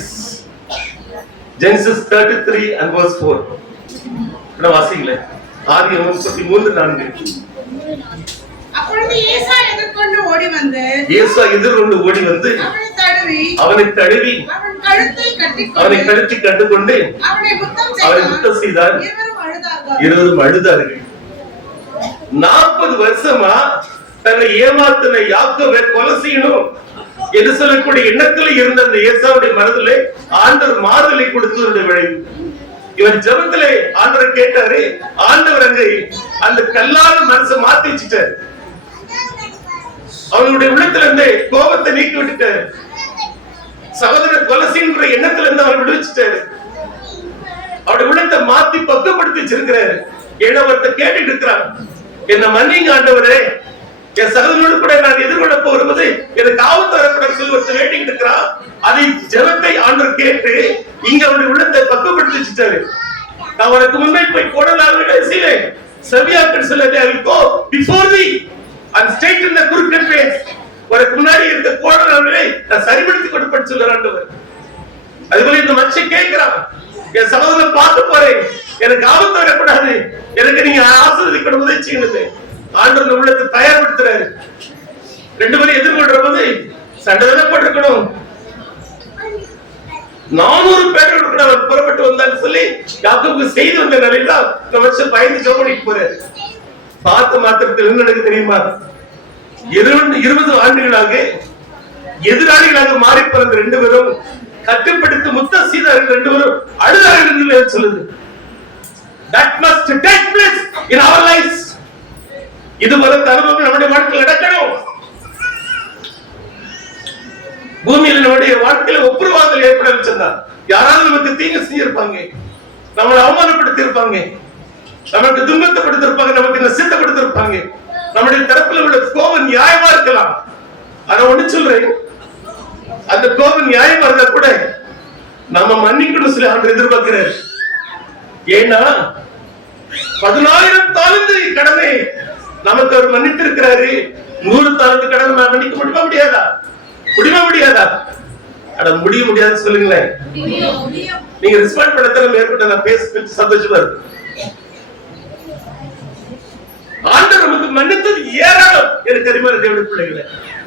Genesis 33 and verse 4. வாசிங்களே. ஆதியம் 33:4. அப்பொழுது ஏசா எதிர்கொண்டு ஓடி வந்து அவனை தழுவி அவனை கழுத்தை கண்டுகொண்டு அவனை முத்தம் செய்தார். இருவரும் அழுதார்கள். 40 வருஷமா தன்னை ஏமாத்தின யாக்கோபை கொலை செய்யணும் என்று சொல்லக்கூடிய எண்ணத்தில் இருந்த அந்த ஏசாவுடைய மனதிலே ஆண்டவர் மாறுதலை கொடுத்ததுடைய விளைவு. இவர் ஜெபத்திலே ஆண்டவர் கேட்டாரு. ஆண்டவர் அங்கே அந்த கல்லான மனசை மாத்தி வச்சுட்டாரு. அவனுடைய உள்ளத்துல இருந்து கோபத்தை நீக்கி விட்டுட்டாரு. சகோதரர் கொலை செய்கிற எண்ணத்துல இருந்து அவர் விடுவிச்சுட்டாரு. அவருடைய உள்ளத்தை மாத்தி பக்குவப்படுத்தி வச்சிருக்கிறாரு. ஏன்னா ஒருத்தர் கேட்டுட்டு இருக்கிறார், என்ன மன்னிங்க ஆண்டவரே, என் சகோதரனோடு கூட நான் எதிர்கொள்ள போவது எனக்கு ஆபத்து வரக்கூடாது சொல்லி ஒருத்தர் வேண்டிக்கிட்டு இருக்கிறான். அதை ஜெபத்தை ஆண்டவர் கேட்டு இங்க அவருடைய உள்ளத்தை பக்குவப்படுத்தி வச்சுட்டாரு. நான் உனக்கு முன்னே போய் கோடலாளர்களை செய்வேன், செவியாக்கள் சொல்ல I will go before thee and straight in the crooked ways. உனக்கு முன்னாடி இருந்த கோடலாளர்களை நான் சரிபடுத்தி கொடுப்பேன்னு சொல்ற ஆண்டவர். அதுபோல இந்த மனுஷன் கேட்கிறான், என் சகோதரனை பார்த்து போறேன், எனக்கு ஆபத்து வரக்கூடாது, எனக்கு நீங்க ஆசீர்வதிக்கணும் உதவி செய்யுங்க. ஆண்டவர் உள்ளத்தை தயார்படுத்துறாரு. 2 பேரும் எதிர்கொள்ற போது சண்டை தானே போட்டிருக்கணும். 400 பேரோடு அவர் புறப்பட்டு வந்தான்னு சொல்லி யாக்கோபுக்கு செய்து வந்த நிலையில இந்த மனுஷன் பயந்து ஜெபம் பண்ணிட்டு போறாரு. பார்த்த மாத்திரத்தில் என்ன நடக்குது தெரியுமா? 20 ஆண்டுகளாக எதிராளிகளாக மாறி பிறந்த 2 பேரும் கட்டுப்படுத்தி முத்த செய்தார்கள். 2 பேரும் அழுதார்கள் என்று சொல்லுது. That must take place in our lives. இது வர தருணம் நம்முடைய வாழ்க்கையில் நடக்கணும். பூமியில் நம்முடைய வாழ்க்கையில ஒப்புரவாதல் ஏற்பட வச்சிருந்தா யாராவது நமக்கு தீங்கு செஞ்சிருப்பாங்க, நம்மளை அவமானப்படுத்தி இருப்பாங்க, நமக்கு துன்பத்தை கொடுத்திருப்பாங்க, நமக்கு நஷ்டத்தை கொடுத்திருப்பாங்க. நம்முடைய தரப்புல உள்ள கோபம் நியாயமா இருக்கலாம். ஆனா ஒண்ணு சொல்றேன், அந்த கோபம் நியாயமா இருந்தா கூட நம்ம மன்னிக்கணும் சொல்லி ஆண்டு எதிர்பார்க்கிறார். ஏன்னா 10,000 தாலந்து கடனை நமக்கு அவர் மன்னித்திருக்கிறாரு. 100 தாலந்து கடன் மன்னிக்க முடியுமா முடியாதா? முடியாதா? அட முடியாதுன்னு சொல்லுங்களேன். நீங்க ரெஸ்பாண்ட் பண்ணத்தால மேற்கொண்டு நான் பேச சந்தோஷமா இருக்கு. ஆண்டவர் நமக்கு மன்னித்தது ஏராளம். எனக்கு அறிமுறை தேவனுடைய பிள்ளைகளை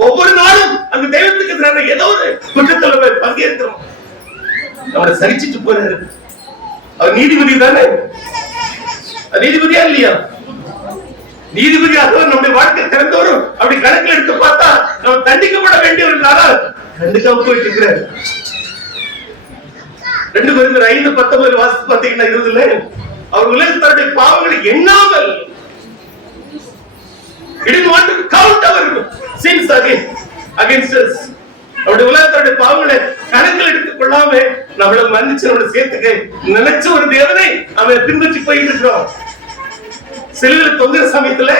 ஒவ்வொரு நாளும் அந்த தெய்வத்துக்கு எதிரான ஏதோ ஒரு குற்றத்தில் பங்கேற்கிறோம். அவரை சகிச்சுட்டு போறாரு. அவர் நீதிபதி தானே? நீதிபதியா இல்லையா? நீதிபதியாக நம்முடைய வாழ்க்கை திறந்தவரும் அப்படி கணக்கில் எடுத்து பார்த்தா நம்ம தண்டிக்கப்பட வேண்டியவர்களால் கண்டிக்காம போயிட்டு இருக்கிறார். 2 பேரும் 5:19 வாசித்து பார்த்தீங்கன்னா 20ல அவர் உலகத்தாருடைய பாவங்களை எண்ணாமல் He didn't want to count our sins against us. அவருடைய உலகத்தோடைய பாவங்களை கணக்கில் எடுத்துக் கொள்ளாம நம்மளை மன்னிச்சு நம்மளை சேர்த்துக்க நினைச்ச ஒரு தேவனை அவனை பின்பற்றி போயிட்டு இருக்கிறோம். சிலுவையில் தொங்குற சமயத்துல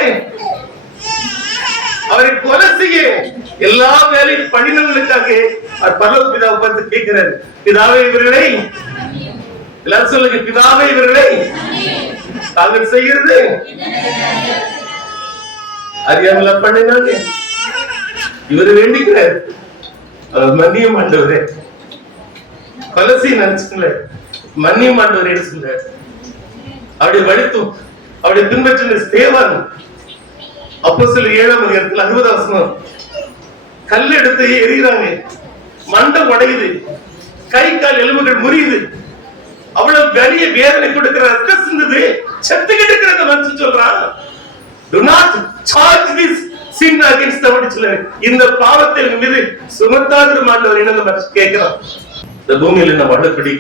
அவரை கொலை செய்ய எல்லா வேலையும் பண்ணினவங்களுக்காக அவர் பரலோக பிதாவை பார்த்து கேட்கிறார், பிதாவே இவர்களை, எல்லாரும் சொல்லுங்க, பிதாவே இவர்களை தாங்கள் செய்கிறது அறியாமல பண்ணினாங்க. இவரு வேண்டிக்கிறார், மன்னியம் ஆண்டவரே, கொலசி நினைச்சுக்கல, மன்னியம் ஆண்டவரே சொல்ல. அவருடைய வழித்தும் அவருடைய பின்பற்றின ஸ்தேவான் அப்போஸ்தலர் 7ஆம் அதிகாரத்தில் 60ஆம் வசனம், கல் எடுத்து எறிகிறாங்க, மண்டை உடையுது, கை கால் எலும்புகள் முறியுது, அவ்வளவு பெரிய வேதனை கொடுக்கிற ரத்தம் சிந்துது, செத்துக்கிட்டு இருக்கிற மனுஷன் சொல்றான், do not charge this sin against the Lord. இந்த பாவத்தை மீது சுமத்தாதிரும் ஆண்டவரே என்று மனுஷன் கேட்கிறான். இந்த பூமியில நம்ம வாழப்படி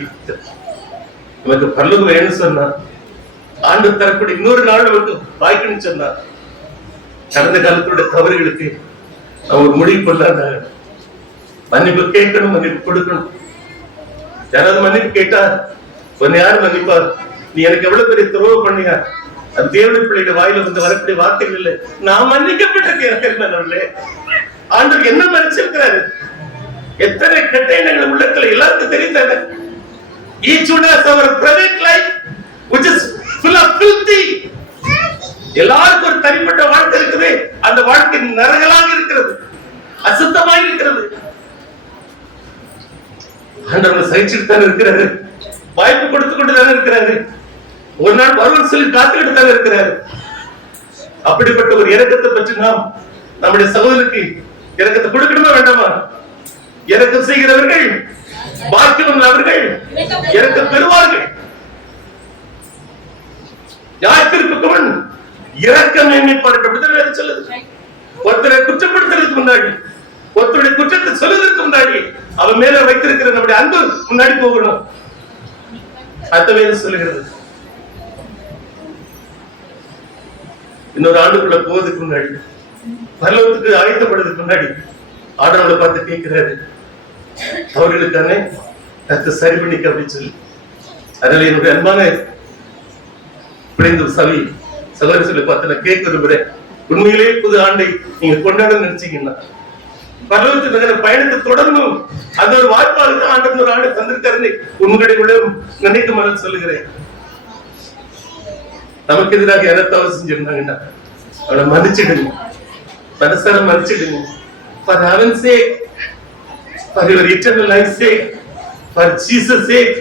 நமக்கு பரலோகம் வேணும்னு சொன்னா, ஆண்டு தரக்கூடிய இன்னொரு நாள் நமக்கு வாய்க்குன்னு சொன்னா, கடந்த காலத்தோட தவறுகளுக்கு அவங்க முடிவு கொண்டாங்க. மன்னிப்பு கேட்கணும், மன்னிப்பு கொடுக்கணும். யாராவது மன்னிப்பு கேட்டா உன்னை யாரு மன்னிப்பார்? நீ எனக்கு எவ்வளவு பெரிய துரோகம் பண்ணியா? அது தேவனுடைய பிள்ளைய வாயில வந்து வரக்கூடிய வார்த்தைகள் இல்லை. நான் மன்னிக்கப்பட்டிருக்கேன். ஆண்டவர் என்ன மன்னிச்சிருக்கிறாரு? எத்தனை கெட்ட எண்ணங்கள் உள்ளத்துல எல்லாருக்கும் தெரிந்தாங்க. Each one has our private life which is full of filthy. எல்லாருக்கும் ஒரு தனிப்பட்ட வாழ்க்கை இருக்குது. அந்த வாழ்க்கை நரகலாக இருக்கிறது, அசுத்தமாக இருக்கிறது. ஆண்டவர் சகிச்சுட்டு தான் இருக்கிறாரு, வாய்ப்பு கொடுத்து கொண்டு தானே இருக்கிறாரு, ஒரு நாள் வருவன் சொல்லி காத்துக்கிட்டு தானே இருக்கிறாரு. அப்படிப்பட்ட ஒரு இரக்கத்தை பற்றி நாம் நம்முடைய சகோதரருக்கு இரக்கத்தை கொடுக்கணுமா வேண்டாமா? இரக்கம் செய்கிறவர்கள் பாக்கியம் அவர்கள் இரக்கம் பெறுவார்கள். யாத்திருப்பவன் இரக்கம் மேன்மைப்பார்கள் அப்படிதான் சொல்லுது. ஒருத்தரை குற்றப்படுத்துறதுக்கு முன்னாடி, ஒருத்தருடைய குற்றத்தை சொல்லுவதற்கு முன்னாடி அவன் மேல வைத்திருக்கிற நம்முடைய அன்பு முன்னாடி போகணும். அர்த்தம் சொல்லுகிறது. இன்னொரு ஆண்டுக்குள்ள போவதுக்கு முன்னாடி, பரலோகத்துக்கு அழைக்கப்படுறதுக்கு முன்னாடி ஆண்டவரை பார்த்து கேட்கிறாரு, அவர்களுக்கான கத்தை சரி பண்ணிக்க அப்படின்னு சொல்லி. அதனால என்னுடைய அன்பான பிழைந்த சவி சகோதர சொல்லி பார்த்து நான் கேட்க விரும்புறேன். உண்மையிலேயே புது ஆண்டை நீங்க கொண்டாட நினைச்சீங்கன்னா பரலோகத்துக்கு பயணத்தை தொடரணும். அந்த ஒரு வாய்ப்பாக தான் ஆண்டவர் ஒரு ஆண்டை தந்திருக்காருன்னு உங்களுடைய நினைக்க மனது சொல்லுகிறேன். நமக்கு எதிராக யாரை தவறு செஞ்சிருந்தாங்கன்னா அவனை மன்னிச்சிடுங்க, மனசார மன்னிச்சிடுங்க. For heaven's sake, for your eternal life's sake, for Jesus' sake,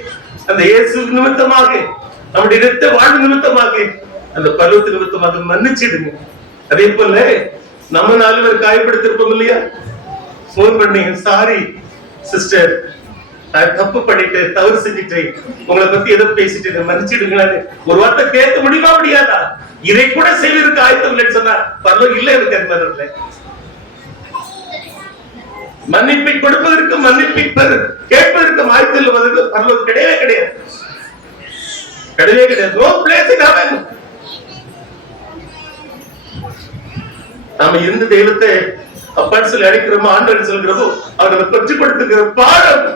அந்த இயேசு நிமித்தமாக, நம்முடைய இரத்த வாழ்வு நிமித்தமாக, அந்த பருவத்து நிமித்தமாக மன்னிச்சிடுங்க. அதே போல நம்ம 4 பேர் காயப்படுத்திருப்போம் இல்லையா? போன் பண்ணி, சாரி சிஸ்டர், நான் தப்பு பண்ணிட்டேன், தவறு செஞ்சுட்டேன், உங்களை பத்தி எதை பேசிட்டு மன்னிச்சிடுங்களான்னு ஒரு வார்த்தை கேட்க முடியுமா முடியாதா? இதை கூட செய்வதற்கு ஆயத்தம் இல்லைன்னு சொன்னா பரவாயில்ல, இல்லை எனக்கு அன்பர்களே. மன்னிப்பை கொடுப்பதற்கு, மன்னிப்பை கேட்பதற்கு ஆயத்தம் இல்லை பரவாயில்ல, கிடையவே கிடையாது, கிடையவே கிடையாது. No place in heaven. நாம எந்த தெய்வத்தை அப்பான்னு சொல்லி அழைக்கிறோமோ, ஆண்டவர் சொல்கிறோமோ, அவர் நம்ம கொச்சு கொடுத்துக்கிற பாடம்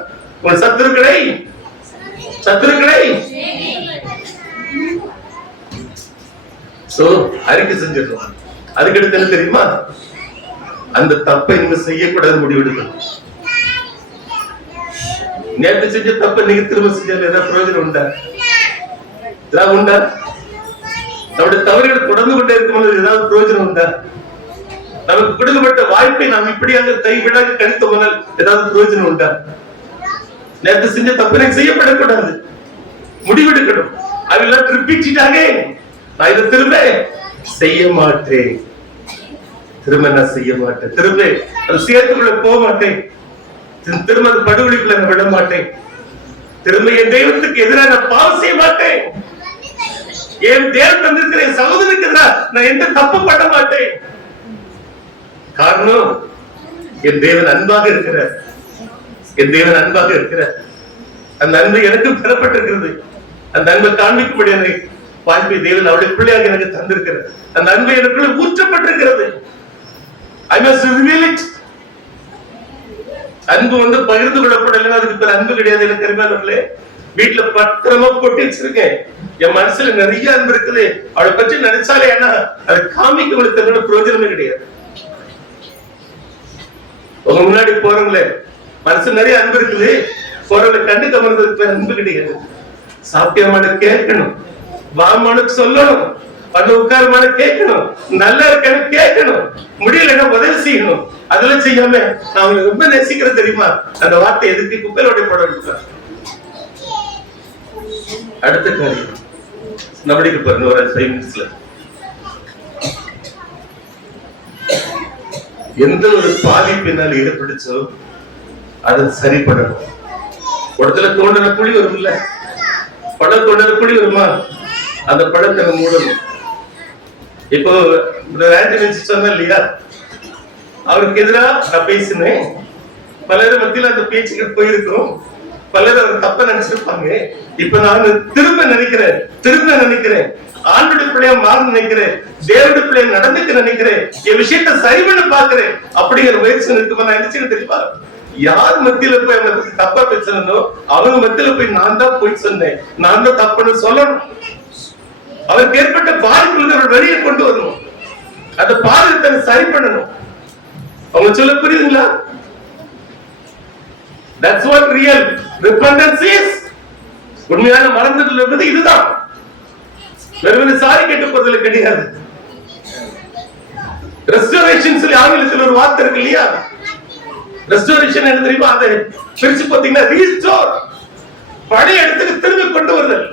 உன் சத்துருக்களை அறிக்கை செஞ்சிடலாம். அதுக்கடுத்து என்ன தெரியுமா? அந்த தப்பை நீங்க செய்யக்கூடாது முடிவெடுக்கணும். நேற்று செஞ்ச தப்பை நீங்க திரும்ப செஞ்சாலும் ஏதாவது பிரயோஜனம் உண்டா? ஏதாவது உண்டா? நம்முடைய தவறுகள் தொடர்ந்து கொண்டே இருக்கும் ஏதாவது பிரயோஜனம் உண்டா? நமக்கு கொடுக்கப்பட்ட வாய்ப்பை நாம் இப்படியாக கைவிடாக கணித்து போனால் ஏதாவது பிரயோஜனம் உண்டா? நேற்று செஞ்ச தப்பினை செய்யப்படக்கூடாது, முடிவெடுக்கணும். I will not repeat it again. நான் இதை திரும்ப செய்ய மாட்டேன், திரும்ப நான் செய்ய மாட்டேன், திரும்ப அது சேர்த்துக்குள்ள போக மாட்டேன், திரும்ப அது படுகொலிக்குள்ள நான் விட மாட்டேன், திரும்ப என் தெய்வத்துக்கு எதிராக நான் பாவம் செய்ய மாட்டேன், என் தேவன் தந்திருக்கிற என் சகோதரனுக்கு எதிராக நான் எந்த தப்பு பண்ண மாட்டேன். காரணம், என் தேவன் அன்பாக இருக்கிறார், என் தேவன் அன்பாக இருக்கிறார். அந்த அன்பு எனக்கு பெறப்பட்டிருக்கிறது. அந்த அன்பை காண்பிக்கும்படியான வாய்ப்பை தேவன் அவருடைய பிள்ளையாக எனக்கு தந்திருக்கிறது. அந்த அன்பு எனக்குள்ள ஊற்றப்பட்டிருக்கிறது. I must reveal it. அன்பு பகிர்ந்து கொள்ளப்படலைன்னா அதுக்கு பேர் அன்பு கிடையாது. எனக்கு அருமையானவர்களே, வீட்டுல பத்திரமா போட்டு வச்சிருக்கேன். என் மனசுல நிறைய அன்பு இருக்குது. அவளை பற்றி நினைச்சாலே என்ன அதை காமிக்க கொடுத்த பிரயோஜனமே கிடையாது. உங்க முன்னாடி போறவங்களே மனசு நிறைய அன்பு இருக்குது, போறவங்களை கண்டு கமர்ந்ததுக்கு பேர் அன்பு கிடையாது. சாப்பியமான கேட்கணும், வாமான சொல்லணும், வந்து உட்காரமான கேட்கணும், நல்லா இருக்கான்னு கேட்கணும், முடியலன்னா உதவி செய்யணும். அதெல்லாம் செய்யாம நான் அவங்களை ரொம்ப நேசிக்கிறேன் தெரியுமா, அந்த வார்த்தை எதுக்கு குப்பையோட போட விட்டுறான். அடுத்த காரியம் நம்மளுக்கு பாருங்க, ஒரு 5 நிமிஷத்துல எந்த ஒரு பாதிப்பினால் ஏற்படுச்சோ அதை சரிப்படணும். இடத்துல தோண்டின குழி வரும் இல்ல, படம் தோண்டின குழி வருமா, அந்த படத்தை மூடணும். இப்போ சொன்ன இல்லையா, அவருக்கு எதிராக நான் பேசினேன். பலர் மத்தியில் அந்த பேச்சுக்கு போயிருக்கோம், பலர் அவர் தப்ப நினைச்சிருப்பாங்க. இப்ப நான் திரும்ப நினைக்கிறேன், ஆண்டுடைய பிள்ளையா மாற நினைக்கிறேன், தேவனுடைய பிள்ளைய நடந்துக்க நினைக்கிறேன், என் விஷயத்த சரி பண்ண பாக்குறேன். அப்படிங்கிற முயற்சி இருக்குமா நான் நினைச்சுன்னு தெரியுமா, யார் மத்தியில போய் அவங்களை பத்தி தப்பா பேசணும், அவங்க மத்தியில போய் நான் தான் போய் சொன்னேன், நான் தான் தப்புன்னு சொல்லணும். அவருக்கு ஏற்பட்ட பாதிப்புகள் வெளியே கொண்டு வரணும், அந்த பாதிப்பை சரி பண்ணணும். அவங்க சொல்ல புரியுதுங்களா? That's what real repentance is. உண்மையான மறந்துதல் என்பது இதுதான். வெறும் சாரி கேட்டு போறதுல கிடையாது. ரெஸ்டோரேஷன் சொல்லி ஆங்கிலத்தில் ஒரு வார்த்தை இருக்கு இல்லையா, ரெஸ்டோரேஷன் என்ன தெரியுமா, அதை பிரிச்சு பார்த்தீங்கன்னா ரீஸ்டோர், பழைய இடத்துக்கு திரும்பி கொண்டு வருதல்.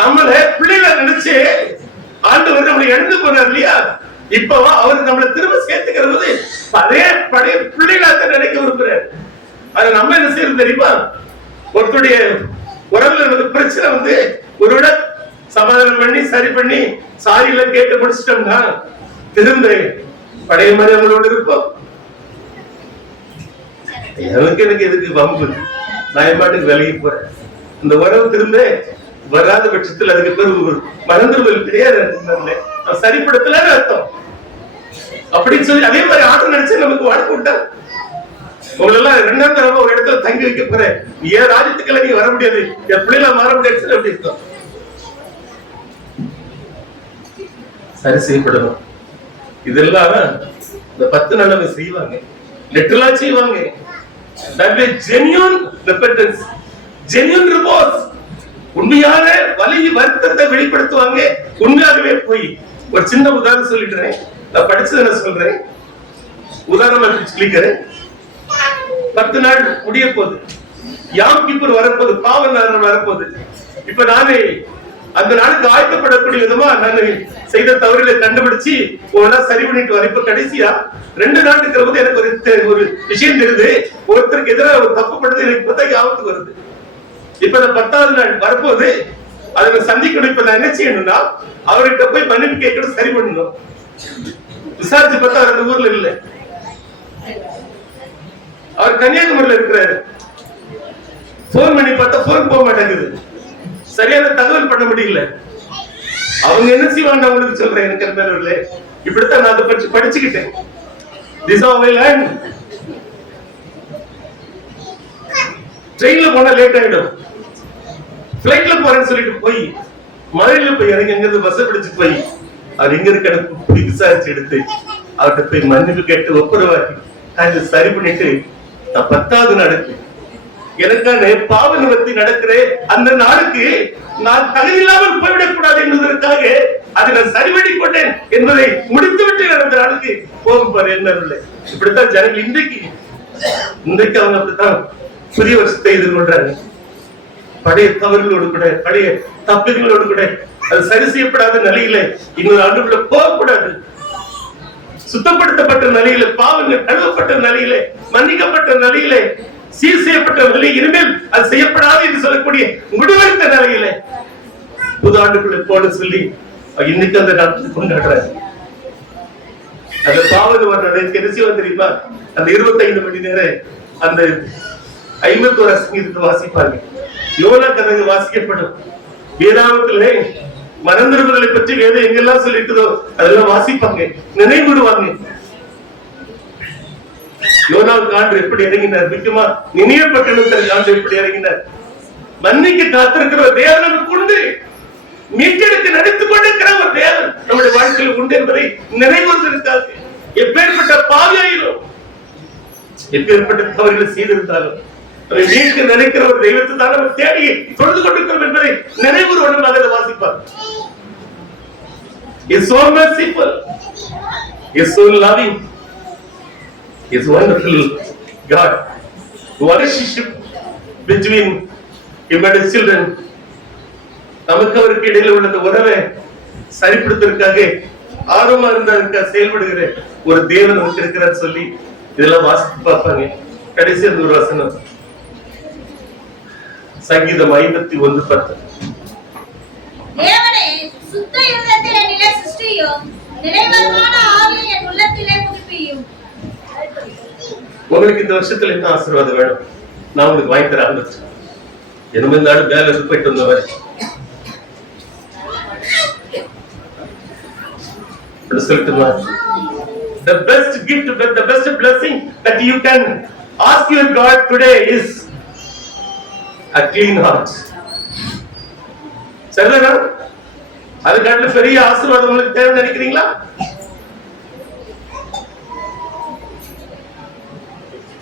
நம்மளை பிள்ளைகளை நினைச்சு ஆண்டவர் நம்மளை எழுந்து போனார் இல்லையா, இப்போ அவர் நம்மளை திரும்ப சேர்த்துக்கிறது பழைய பிள்ளைகளாக நினைக்க விரும்புறாரு. அதை நம்ம என்ன செய்யறது தெரியுமா, ஒருத்தருடைய உறவுல நமக்கு பிரச்சனை ஒருவிட சமாதானம் பண்ணி சரி பண்ணி சாரி எல்லாம் கேட்டு முடிச்சிட்டோம்னா திரும்ப பழைய மாதிரி அவங்களோட இருப்போம். எனக்கு எதுக்கு வம்பு, நான் என் பாட்டுக்கு விலகி போறேன். இந்த உறவு திரும்ப வராத பட்சத்தில் அதுக்கு பேர் மறந்துடுதல் கிடையாது, சரிப்படுத்தல அர்த்தம். அப்படின்னு சொல்லி அதே மாதிரி ஆட்டம் நினைச்சு நமக்கு வாழ்க்கை விட்டா உங்களெல்லாம் 2ஆம் தடவை ஒரு இடத்துல தங்கி வைக்க போறேன், ஏன் ராஜ்யத்துக்கெல்லாம் நீங்க வர முடியாது, என் பிள்ளைல மாற முடியாது அப்படி இருக்கும். சரி செய்யப்படணும். இதெல்லாம் இந்த 10 நாள் செய்வாங்க, லிட்டரலா செய்வாங்க. உண்மையான வலி வருத்தத்தை வெளிப்படுத்துவாங்க. உண்மையாகவே போய் ஒரு சின்ன உதாரணம் சொல்லிடுறேன், நான் படிச்சதை சொல்றேன், உதாரணம் சொல்லிக்கிறேன். 10 நாள் முடிய போகுது, யாம் கிப்பர் வரப்போகுது, பாவ நாள் வரப்போகுது. இப்ப நானே அந்த நாளுக்கு ஆயத்தப்படக்கூடிய விதமா நான் செய்த தவறுகளை கண்டுபிடிச்சு சரி பண்ணிட்டு வரேன். இப்ப கடைசியா 2 நாள் இருக்கிற போது எனக்கு ஒரு விஷயம் தெரியுது, ஒருத்தருக்கு எதிராக ஒரு தப்பு பண்ணது எனக்கு இப்பதான் ஆபத்து வருது. இப்ப நான் 10ஆவது நாள் வரப்போது அதை சந்திக்கணும். இப்ப நான் என்ன செய்யணும்னா அவர்கிட்ட போய் மன்னிப்பு கேட்கணும், சரி பண்ணணும். விசாரிச்சு பார்த்தா அவர் அந்த ஊர்ல இல்லை, அவர் கன்னியாகுமரியில இருக்கிறாரு. போன் பண்ணி பார்த்தா போன் போக மாட்டேங்குது, சரியான தகவல் பண்ண முடியல. அவங்க என்ன செய்வாங்க அவங்களுக்கு சொல்றேன், எனக்கு அருமையானவர்களே, இப்படித்தான் நான் அதை பற்றி படிச்சுக்கிட்டேன். ட்ரெயின்ல போனா லேட் ஆயிடும், பிளைட்ல போறேன்னு சொல்லிட்டு போய் மழையில போய் இறங்கி எங்கிருந்து பஸ் பிடிச்சு போய் அவர் எங்க இருக்க விசாரிச்சு எடுத்து அவர்கிட்ட போய் மன்னிப்பு கேட்டு ஒப்புரவாக்கி அதை சரி பண்ணிட்டு நான் 10ஆவது நாளுக்கு எனக்கான பாவ நிவர்த்தி நடக்கிறேன். அந்த நாளுக்கு நான் தகுதியில்லாமல் போய்விடக் கூடாது என்பதற்காக அதை நான் சரிபடி கொண்டேன் என்பதை முடித்துவிட்டு அந்த நாளுக்கு போகும் பாரு. என்ன இப்படித்தான் ஜனங்கள் இன்றைக்கு அவங்க அப்படித்தான் புதிய வருஷத்தை எதிர்கொள்றாங்க. பழைய தவறுகளோடு கூட பழைய தப்புகளோடு கூட அது சரி செய்யப்படாத நிலையில இன்னொரு ஆண்டுக்குள்ள போகக்கூடாது. சுத்தப்படுத்தப்பட்ட நிலையில, பாவங்கள் கழுவப்பட்ட நிலையில, மன்னிக்கப்பட்ட நிலையில, சீர் செய்யப்பட்ட நிலை, இனிமேல் அது செய்யப்படாது என்று சொல்லக்கூடிய முடிவெடுத்த நிலையில புது ஆண்டுக்குள்ள போட சொல்லி இன்னைக்கு அந்த நாட்டில் கொண்டாடுறாரு. அந்த பாவம் தெரியுமா, அந்த 25 மணி நேரம் அந்த 51 சங்கீதத்தை வாசிப்பாங்க. யோனா கதை வாசிக்கப்படும். வேதாகமத்திலே மறந்துடுவதை பற்றி வேதம் எங்கெல்லாம் சொல்லிட்டுதோ அதெல்லாம் வாசிப்பாங்க, நினைவுடுவாங்க. யோனாவுக்கு ஆண்டு எப்படி இறங்கினார், முக்கியமா நினைவு பட்டணத்திற்கு ஆண்டு எப்படி இறங்கினார். மன்னிக்கு காத்திருக்கிற ஒரு தேவன் உண்டு, மீட்டெடுத்து நடித்துக் கொண்டிருக்கிற ஒரு தேவன் நம்முடைய வாழ்க்கையில் உண்டு என்பதை நினைவுறுத்திருக்காங்க. எப்பேற்பட்ட பாவியாயிரும், எப்பேற்பட்ட தவறுகளை செய்திருந்தாலும் அதை மீட்க நினைக்கிற ஒரு தெய்வத்தை தான் நம்ம தேடி தொழுது கொண்டிருக்கிறோம் என்பதை நினைவுறுவனமாக அதை வாசிப்பார். Is so merciful, is so loving, is wonderful God. What a relationship between him and his children. நமக்கு அவருக்கு இடையில உள்ள உறவை சரிப்படுத்துவதற்காக ஆர்வமா இருந்ததற்காக செயல்படுகிற ஒரு தேவன் நமக்கு இருக்கிறார் சொல்லி இதெல்லாம் வாசித்து பார்ப்பாங்க. கடைசி ஒரு வசனம் சங்கீதம் 51:10. தேவனே, சுத்த இருதயத்தில் என்னிலே சிருஷ்டியும், நிறைவான ஆவியை என் உள்ளத்திலே புதுப்பியும். உங்களுக்கு இந்த வருஷத்துல என்ன ஆசீர்வாதம் வேணும், நான் உங்களுக்கு வாங்கி தர ஆரம்பிச்சேன். என்னமே நாடு வேலை போயிட்டு வந்தவர் சொல்லட்டுமா? The best gift, the best blessing that you can ask your God today is a clean heart. சரிதானா? அதுக்காக பெரிய ஆசீர்வாதம் உங்களுக்கு தேவை நினைக்கிறீங்களா?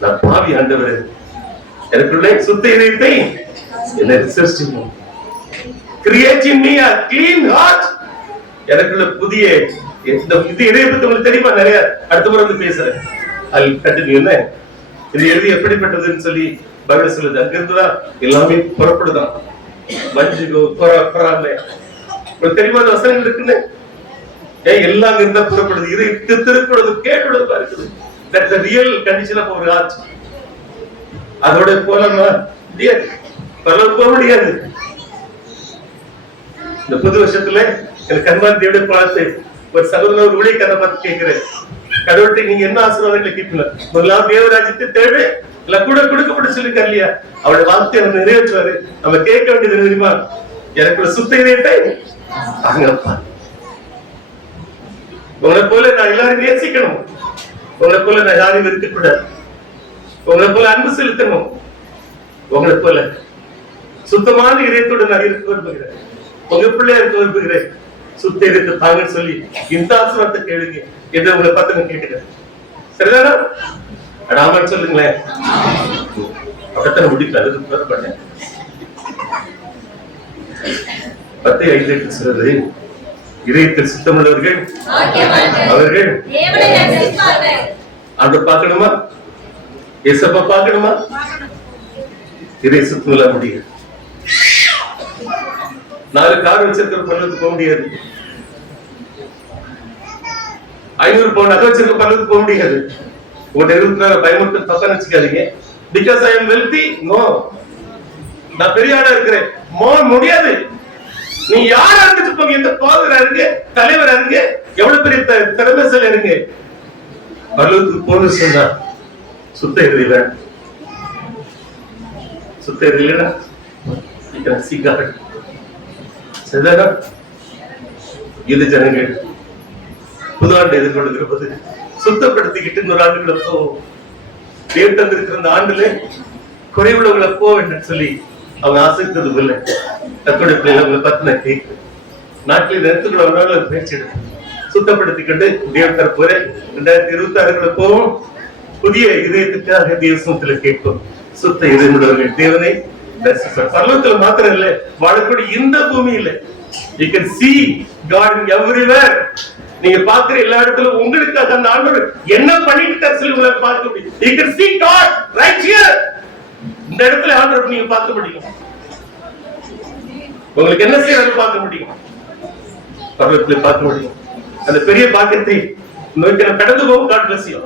நான் பாவி ஆண்டவரே, எனக்குள்ளே சுத்த இதயத்தை என்னை சிருஷ்டிங்க. Create in me a clean heart. எனக்குள்ள புதிய இந்த இதயத்தை உங்களுக்கு தெரியுமா? நிறைய அடுத்த முறை வந்து பேசுறேன். I'll continue. இது எழுதி எப்படிப்பட்டதுன்னு சொல்லி பைபிள் சொல்லுது. அங்கிருந்துதான் எல்லாமே புறப்படுதான். மஞ்சுகோ புறாமே உங்களுக்கு தெரியுமா அந்த வசனங்கள் இருக்குன்னு? எல்லாம் இருந்தா புறப்படுது. இது திருக்குறது கேட்டுள்ளதா இருக்குது. That's the real condition of our heart. அதோட போலாமா? முடியாது, பரவாயில்ல, போக முடியாது. இந்த புது வருஷத்துல எனக்கு கண்பான் தேவடைய பார்த்து ஒரு சகோதரர் ஒரு ஊழிய கதை பார்த்து கேட்கிறேன், கடவுள்கிட்ட நீங்க என்ன ஆசீர்வாதங்களை கேட்கணும்? முதலாம் தேவராஜ்யத்தை தேவை இல்ல கூட கொடுக்கப்பட்டு சொல்லிருக்காரு இல்லையா? அவருடைய வார்த்தை அவர் நிறைவேற்றுவாரு. நம்ம கேட்க வேண்டியது தெரியுமா? எனக்கு சுத்த இதயத்தை அங்கப்பா. உங்களை போல நான் எல்லாரும் நேசிக்கணும், உங்களை போல நான் யாரையும் இருக்கக்கூடாது, உங்களை போல அன்பு செலுத்தணும், உங்களை போல சுத்தமான இதயத்தோடு நான் இருக்க விரும்புகிறேன், உங்க பிள்ளையா இருக்க விரும்புகிறேன். சுத்த இதயத்தை தாங்கன்னு சொல்லி இந்த ஆசீர்வாதத்தை கேளுங்க என்று உங்களை பார்த்து நான் கேட்கிறேன். சரிதானா? அடாமன்னு சொல்லுங்களேன். அப்படித்தான் முடிக்கல. அதுக்கு பண்ணேன் 10:5 சொல்றது, இதயத்தில் சுத்தமுள்ளவர்கள் அவர்கள் அந்த பார்க்கணுமா? ஏசப்பா பார்க்கணுமா? இதய சுத்தமுள்ள முடியும். 4 கார் வச்சிருக்கிற பல்லத்துக்கு போக முடியாது, 500 பவுண்ட் அதை வச்சிருக்க பல்லத்துக்கு போக முடியாது. உங்கள்கிட்ட இருக்கிற பயமுட்டு தப்பா நினைச்சுக்காதீங்க. Because I am wealthy, no, நான் பெரிய ஆளா இருக்கிறேன், முடியாது. நீ யாரா இருந்துச்சு போங்க, எந்த பாதரா இருங்க, தலைவரா இருங்க, எவ்வளவு பெரிய திறமைசாலி இருங்க, பல்லத்துக்கு போகணும்னு சொன்னா சுத்த எதிரில சுத்த எதிரில சீக்காடு. சரிதானா? இது ஜனங்கள் புது ஆண்டு எதிர்கொள்கிற போது சுத்தப்படுத்திக்கிட்டு இன்னொரு ஆண்டுகளை போவோம். தேவன் தந்திருக்கிற அந்த ஆண்டுல குறைவுள்ளவங்களை போவேன் சொல்லி அவங்க ஆசைத்தது இல்லை. தற்கொலை பிள்ளைகளை பார்த்து நான் கேட்கிறேன். நாட்டில் நேரத்துக்குள்ள பயிற்சி எடுக்கும், சுத்தப்படுத்திக்கிட்டு தேவன் தரப்போற 2026 போவோம். புதிய இதயத்துக்காக தேவசனத்துல கேட்போம். சுத்த இதயமுள்ளவர்கள் தேவனை பரலோகத்துல மாத்திரம் இல்ல, வாழக்கூடிய இந்த பூமியில you can see God in everywhere. நீங்க பாக்குற எல்லா இடத்துல உங்களுக்காக அந்த ஆண்டவர் என்ன பண்ணிட்டு சொல்லி உங்களை பார்க்க முடியும். You can see God right here. இந்த இடத்துல ஆண்டவர் நீங்க பார்க்க முடியும். உங்களுக்கு என்ன செய்யறது பார்க்க முடியும், பரலோகத்துல பார்க்க முடியும். அந்த பெரிய பாக்கியத்தை நோக்கி கடந்து போகும். God bless you.